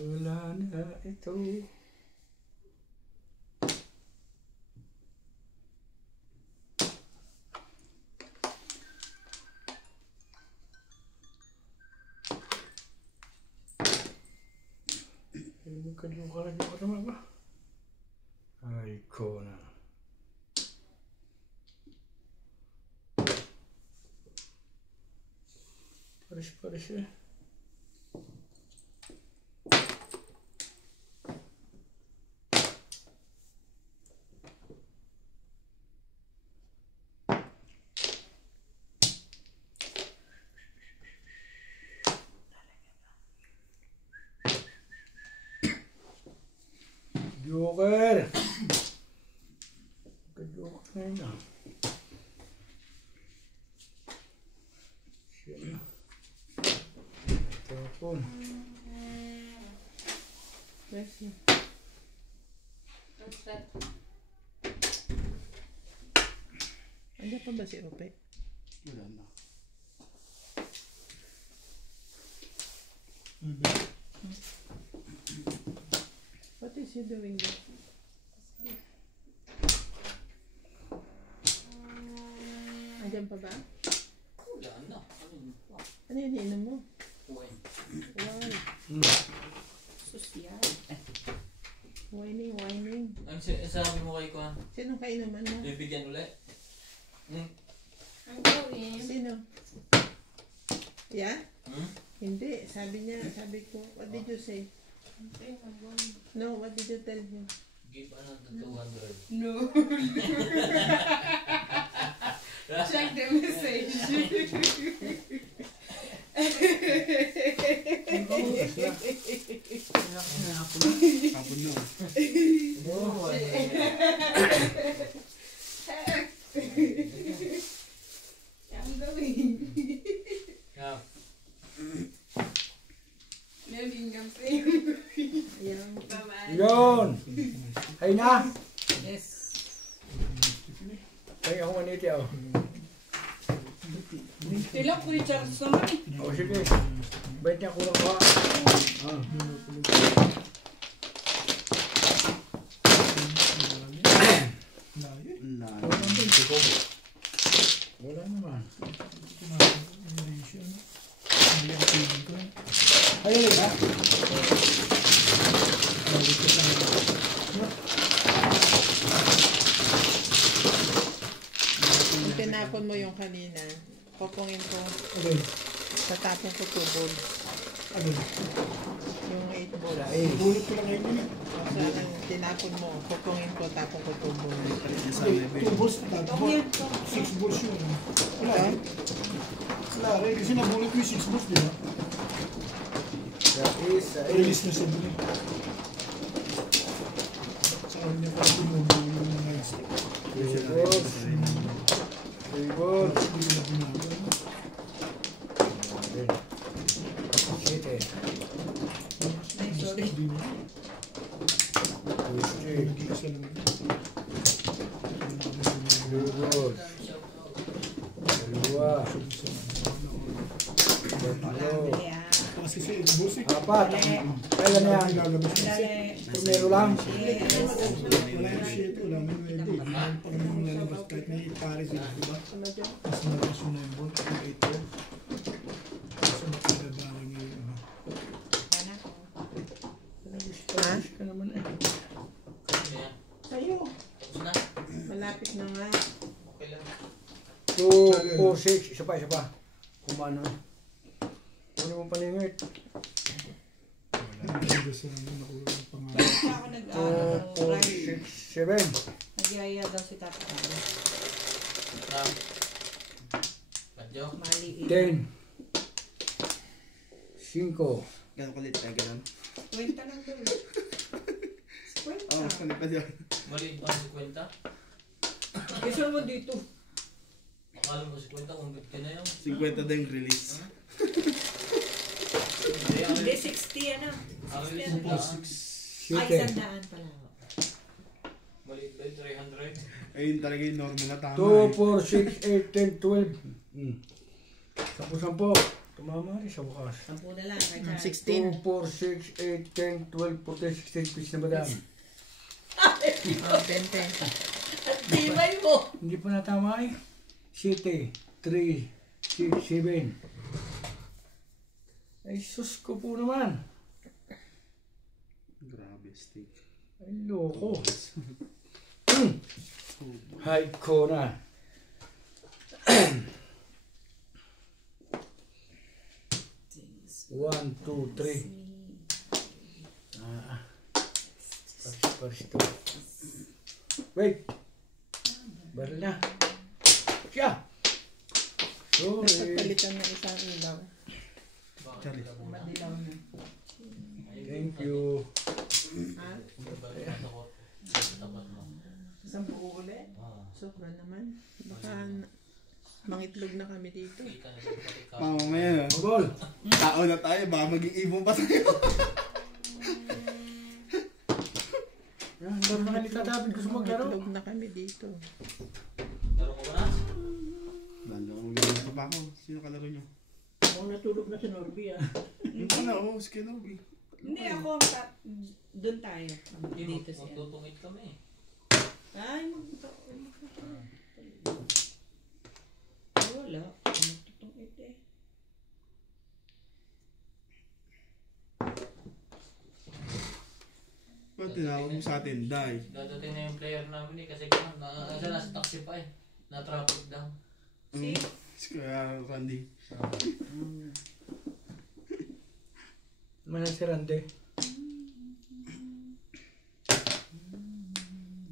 Wala na ito. Magkaduka lagi ko naman ba? Ay ko na. Paris eh. Joker! Joker na yun ah. Siya na. Tapon. Bless you. What's that? Andiyan pa ba si Ope? Wala na. What is he doing there? Andiyan pa ba? Wala na. Ano yun, inom mo? Wine. Why? Social. Whining. Ang sabi mo kay Kuan, Sinong kainuman mo? bibigyan ulit? I'm going. Sino? Yeah? Hmm? Hindi. Sabi ko, what did you say? Okay, I'm going. No, what did you tell him? Give another 200. No. Check the message. Hapon na. I'm gawin. Yeah. Nalingam sa'yo. Ayan. Bye-bye. Yun. Ay na. Yes. Ay ako maniti ako. Sila po yung Charles naman eh. O sige. Bait niya kulang ko. Ah. Wala naman. Ayun na. Kung tinapon mo yung kanina, popongin ko, Okay. tatapon ko 2 balls. Ano? Yung 8 balls. Bulot ko lang ngayon yun. Sa tinapon mo, popongin ko, tapon ko 2 balls. Okay, 2 balls na Ito yan. 6 balls yun. Wala eh. Wala rin. Kasi nabulot ko yung 6 balls, di ba? Release na siya dun eh. Sa kanya pa tumubo yung mga stick. Hindi ko na ginagawa. Stick din yun. Nag-iisa lang yun. Kasi siya, balls eh. Apat. Kaya na yan. Nilalabas siya. Primero lang. Wala yung shit, wala yung pwede. Pag nung lalabas, kahit may pare sila, diba? Mas malakas yung 9 volt, yung 8 volt. Mas makagabahan yung Ha? Ka naman eh. Yeah. Sa'yo. Tapos na. Malapit na nga. Okay lang. 2, 4, 6. Isa pa. Kumano. Ano mo paningit? Gusto namin nakuha ng pangalan. Bakit siya ako 2, 4, 6, 7. Nagyaya daw si Tata. Ram. Padyo. Maliit. 10. 5. Gano'n kulit na gano'n. Kwenta lang doon. Kwenta. Oo, kulit pa dyan. Maliit pa si Kwenta. Gusto mo dito. Akala mo si Kwenta kung bit ka na yun. 50 daw yung release. Hindi, 60 ano. Ang 60 release ano. nila. Ay, 7. 100 pala. Maliit ba yung 300? Ayun talaga yung normal na tama 2, 4, 6, 8, 10, 12. 10. Tumama rin sa wakas. 10 na lang. Kaya 16. 2, 4, 6, 8, 10, 12, 14, 16 piece na madam. 20. Tibay mo. Hindi pa natama eh. 7, 3, 6, 7. Ay sus ko po naman. Grabe, steak. Ay loko. Hide ko na. One, two, three. First. Wait. Baril na. Siya. Sorry. Pagpalitan ng isang ilaw. Charlie. Madilaw na. Thank you. Ha? Isang buo ulit? Sobra naman. Baka mangitlog na kami dito. Mamamaya na. Bol. Tao na tayo, baka maging ibon pa tayo. Yan, laro na kanita David. Gusto maglaro. Mangitlog na kami dito. Laro ko ba na? Lalo, maglaro pa ako. Sino kalaro nyo? Ako natulog na si Norby ah. Yung pala, oo, si Kenobi. Hindi ako. Doon tayo. Hindi, Dito siya. magtutungit kami. Ay, wala. Magtutungit eh. Ba't tinawag mo sa atin, Day? Dadating na yung player namin eh. Kasi gano'n, nasa taxi pa eh. Na-traffic daw. See? Si Kuya Randy. Mana si Rande.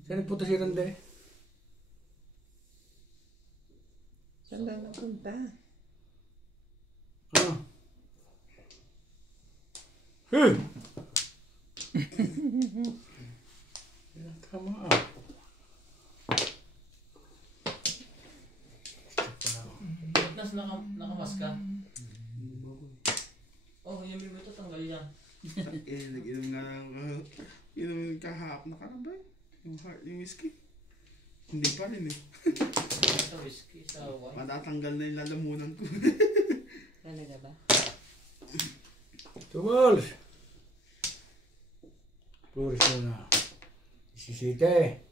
Saan nagpunta si Rande? Saan na napunta? Ah. Hey! Tama ah. Witness, nakamas ka. Oh, yung may ito, tanggal yan. Nag-inom nga ako. Inom kahapon na karabay. Yung whiskey. Hindi pa rin eh. Sa whiskey, sa wine. Matatanggal na yung lalamunan ko. Talaga ba? Tumuls! Flores muna. 17.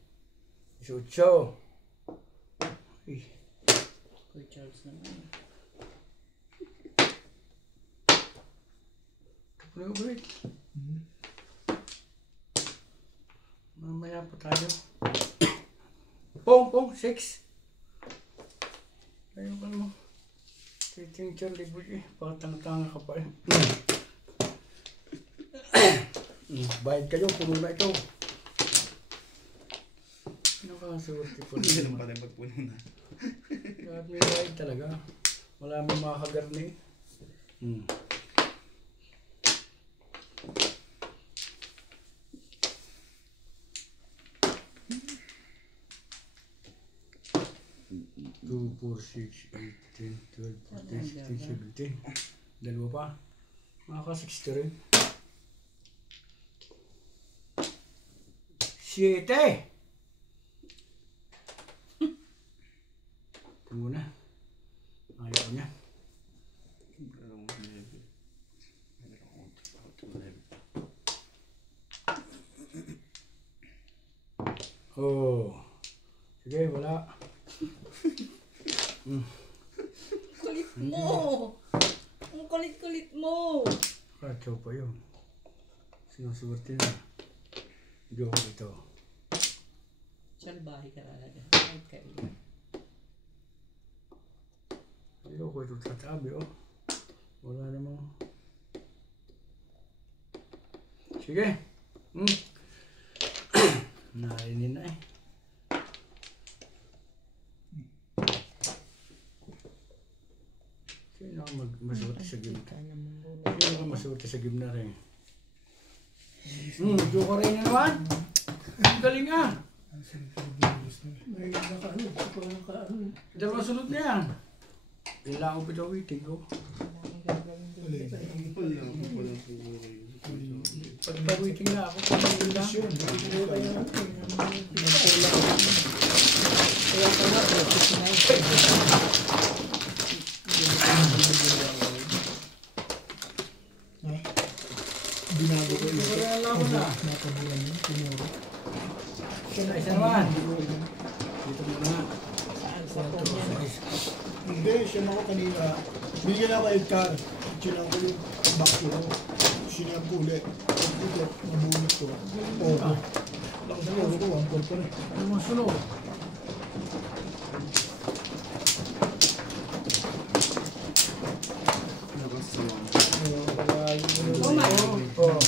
18. Ay, Kuya Charles naman. tapos na ulit. Mamaya pa tayo. Pong, 6. Ayun ka naman. Titing Charlie Boy eh. Patang-tanga ka pa eh. Bayad kayo, puno na ito. Nakaswerte po Hindi rin. lang pala yung pagpuno na. Lahat may bayad talaga. Wala may makakagarni. Two, 4, 6, 8, 10, 12, 14, 16, 17. Dalawa pa. Makaka-60 rin. 7! Ito muna. Ayaw niya. Oh. Sige, wala. Kulit mo! Ang kulit-kulit mo! Kacho pa yun. Sinusuwerte na. Joke ito. Salbahe ka talaga. Kahit kayo. Ayoko ito tatabi, oh. Wala namang... Sige. Narinin na eh. Sino ang masuwerte sa gym? Sino ang masuwerte sa gym na rin? Joke rin na naman. Ang galing ah. May nakaano. Dalawang sunod na yan. Kailangan ko pitawitin ko. Pagpawitin na ako. Pagpawitin na. Kaya ka nga, 59. Binago ko yun. Wala ko na. Nakabulan yun. Tumuro. Isa naman. Dito muna. Hindi, siya ako kanina. Bigyan ako Edgar. Sinang ko yung back ko. Sinang ko ulit. Ito, nabunot ko. Okay. Lang sa loro ko, 1 pa rin. Ano mo sunod? Wala yung Oh my. Oh.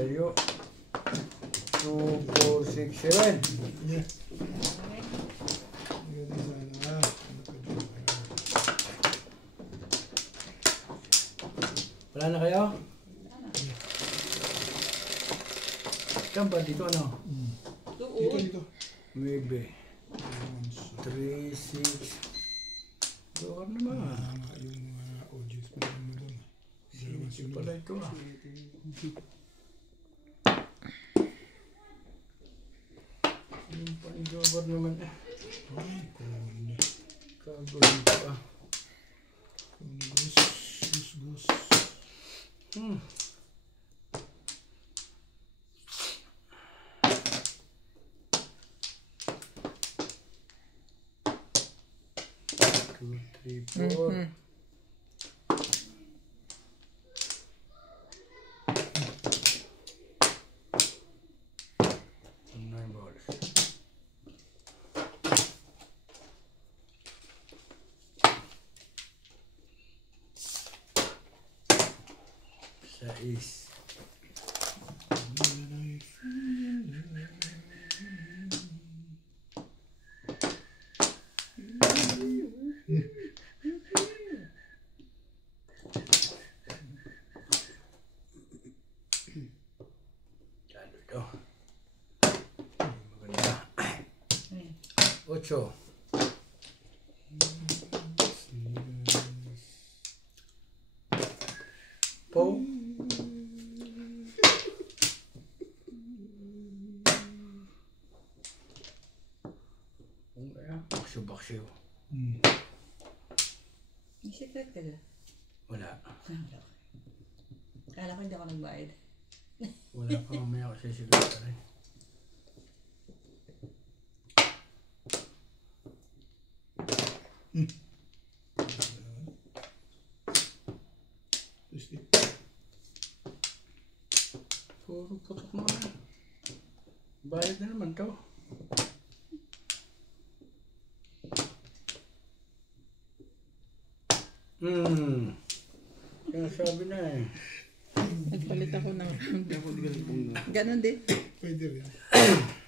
Ayo. 2, 4, 6, 7. Yeah. Ganun sana. Wala na kayo? Saan ba dito ano? Dito, dito. Maybe. 3, 6. Doon naman. Yung mga audios pa rin mo doon. Sisi pala ito ah. Yung pa-jober naman eh. Ay, kone. Kagawin ko ah. Gus. Hmm. Two, 3, 4. Nine balls. Sais. 8. Po. Baksyo-baksyo. May secret ka dyan? Wala. Kala ko hindi ako nagbayad. Wala pa mamaya kasi siguro rin. Puro putok mo na. Bayad na naman to. Kaya sabi na eh. Nagpalit ako ng ganon din. Pwede rin.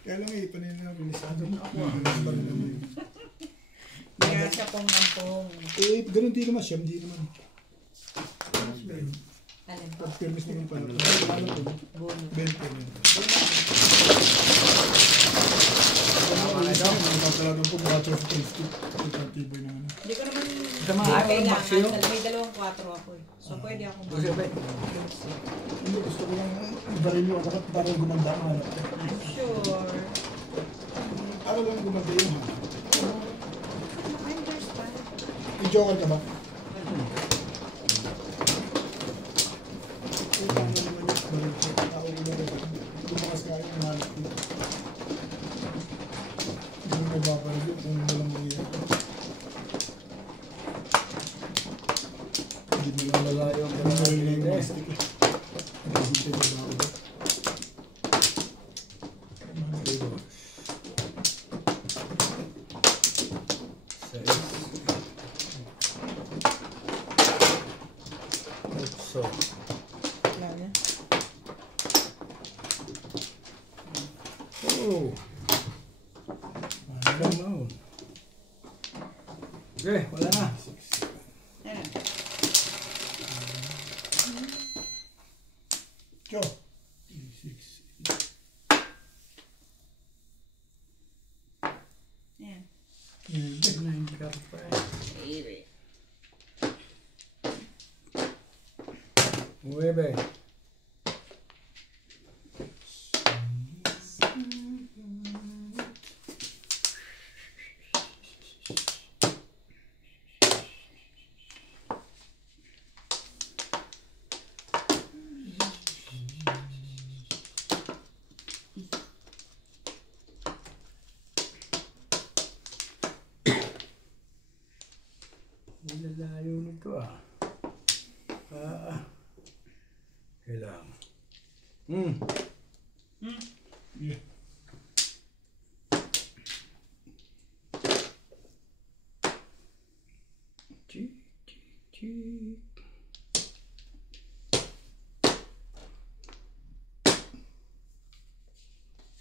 Kaya lang eh, panay na pinisado na ako. Kaya siya pong-ampong. Eh, ganun din naman siya, hindi naman. Alin? Pag-permis naman pala. Alam ko, 20 na. Talagang po, water of tasty. Tiboy na ano. Hindi ko naman Sa mga baksyo? kailangan. May 2-4 ako eh. So pwede ako Gusto ba? Hindi, gusto ko lang ibarin yung agad para gumanda ang hanap. I'm sure. Para lang gumanda yung hanap. I understand. I-joker ka ba? Utang na naman yung barin ko. Tao ko na rin. Lumakas ka yung hanap ko. Hindi mo may babalag yun kung walang mangyayari. Hindi mo lang lalayo ang gano'n na yung mga stick eh. Hindi mo ba ako ba? So, Wala na. oh. Come on. Okay, wala na. Ayan. Go! 6. Ayan. Nine ka pa. Nueve. Lalayo nito ah. Kailangan. Yeah. Cheek, cheek, cheek.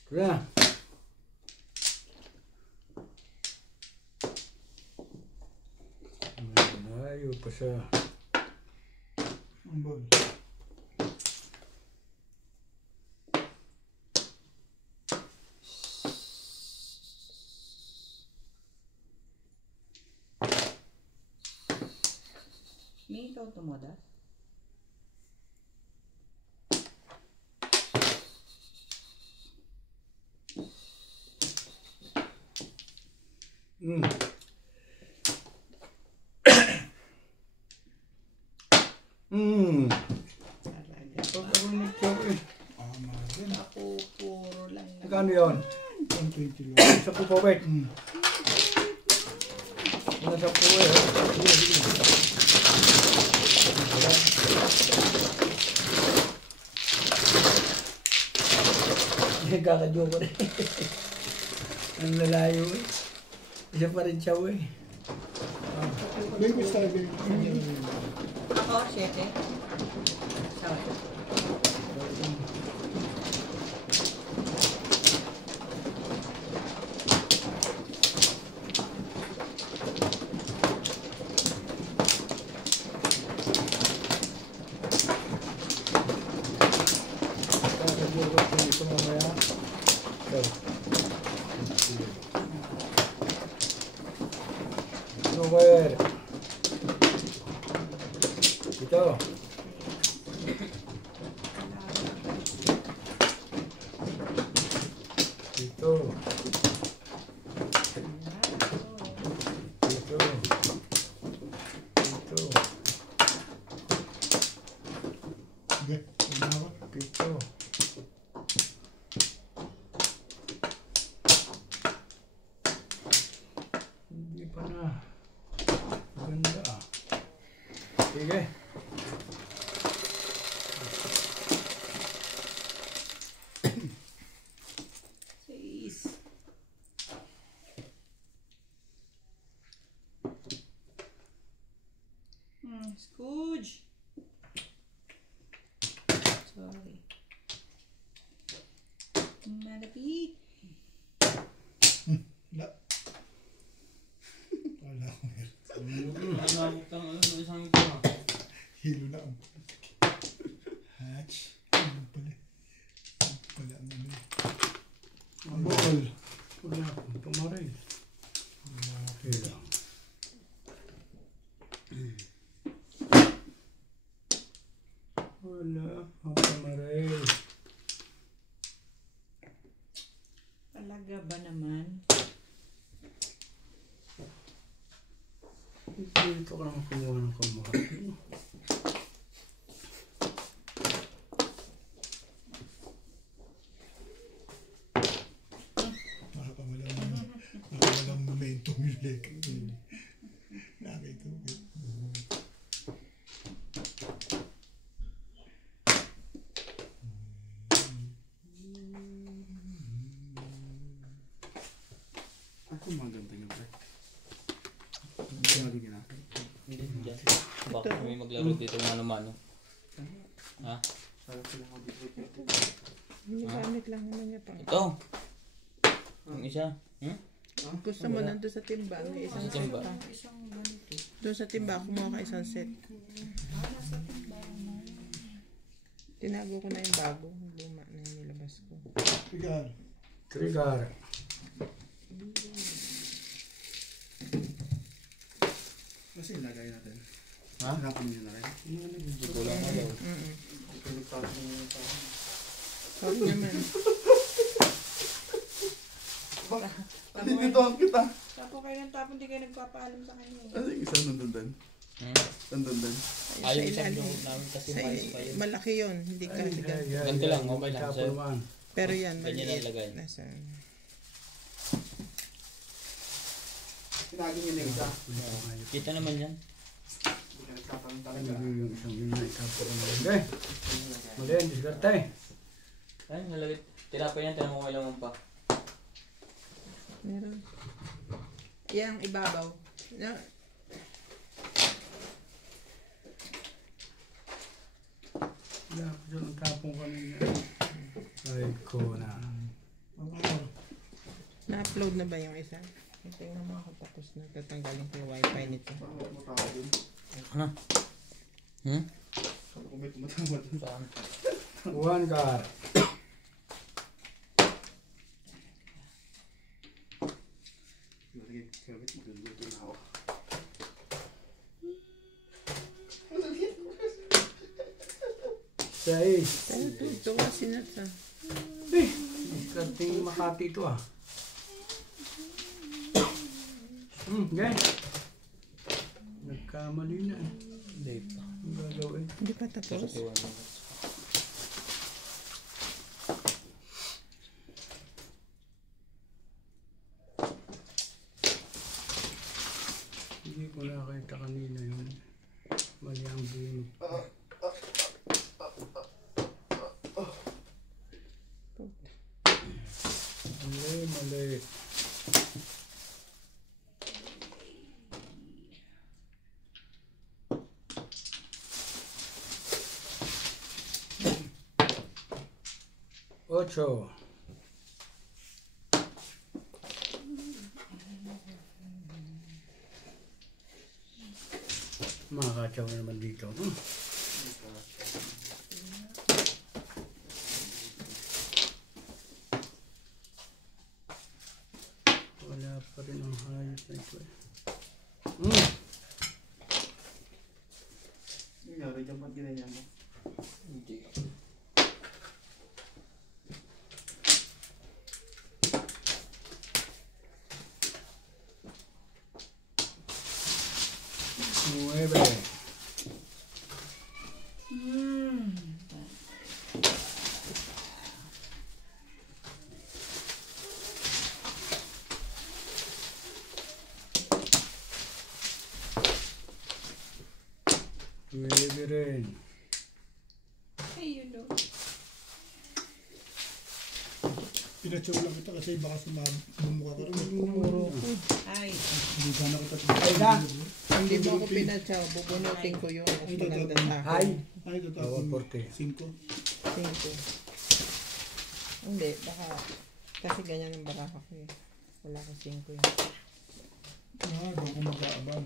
Kaya. Malayo pa siya. Ang ball. May ikaw tumoda? Ako puro lang na. Magkano yun? 120 lang. Sa po po, wait. Wala sa po eh. Nagkakadyo ko rin. Ang lalayo eh. Isa pa rin siya eh. Language talaga yun. Ako, 7. Sorry. Nagkakadyo ko rin ito mamaya. So. Dito. Dito. Dito. Sige, huwag na ako. Dito. Hindi pa na. Ganda ah. Sige. Jeez. Scooge. Sorry. Malapit. Wala. Wala akong hilo. Nanamit kang ano sa isang ito ha. Hilo na ang hatch. Ano pala? Ano pala ang ano? Ang bukol. Wala akong tumaray. Okay lang. Wala akong tumaray. Talaga ba naman? Dito ka naman kumuha ng kumuha. Nakakawalang momentum yung leg. Nakita mo. Ako maganda yun, pre. Ginagawin natin. Hindi, dyan. Baka kami maglaro dito mano-mano. Ha? Sabi ko lang ako dito. Gamit lang naman niya pang. Ito. Yung isa. Gusto mo nandun sa timba, may isang Sa set timba. pa. Isang ganito. Doon sa timba, kumuha ka isang set. Nasa timbangan na. Tinago ko na yung bago. Luma na yung nilabas ko. Pigar. Trigger. Kasi ilagay natin. Ha? Hanapin nyo na rin. Kulang na daw. Huwag naman. Dito ang kita. Tapo kayo ng tapo, hindi kayo nagpapaalam sa kanya. Ano yung isa nandun doon? Nandun doon. Ayaw Sa isang ilalim. yung namin kasi Sa malis pa yun. malaki yun, hindi ka ganito. Ganito lang, okay lang, Tapo sir. naman. Pero yan, Ganyan maliit. ang lagay. Nasa, Pinagin nyo na isa. Kita naman yan. Hindi ka nagkakaroon talaga. Hindi yung isang yun na itapo naman. Okay. Muli, diskarte. Ay, nalagay. Tinapay yan, tinanong ko may laman pa. meron. Yan ang ibabaw. No? Wala ako dyan ang tapong kanina. Ay ko na. Na-upload na ba yung isa? Tingnan mo ako tapos na tatanggalin ko yung wifi nito. Parang matawag yun. Ano? Kung may tumatawag dun. Saan? One car. Sige, Kermit, magluluto na ako. Say. Pero ito ka sinasa. Eh, diskarting Makati ito ah. Okay. Nagkamali na eh. Hindi pa. Ang gagawin. Hindi pa tapos. 31 minutes. Hindi ko nakita kanina yun. Mali ang bunot. Mali, mali. Ocho. Makakatsaw na naman dito. Wala pa rin ang hayop na ito eh. Nangyari dyan, ba't ginanyan mo? you know. Pinachow lang kita kasi baka bumuka ka rin. Ay. Hindi ka na kita. Ay na. Hindi mo ako pinachaw, bubunutin ko yun. Mas maganda sa Ay. akin. Ay, totoo. Bawal porte. 5. 5. Hindi, baka, kasi ganyan ang baraka ko eh. Wala ko 5 yun. Doon ko mag-aabang.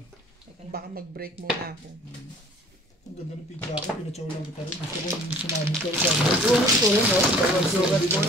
Baka mag-break muna ako. Ang ganda ng pizza ko, pinachow lang kita rin. Gusto ko yung sumabog ka rin. Sugat ko rin, no? Bawal sugat ko.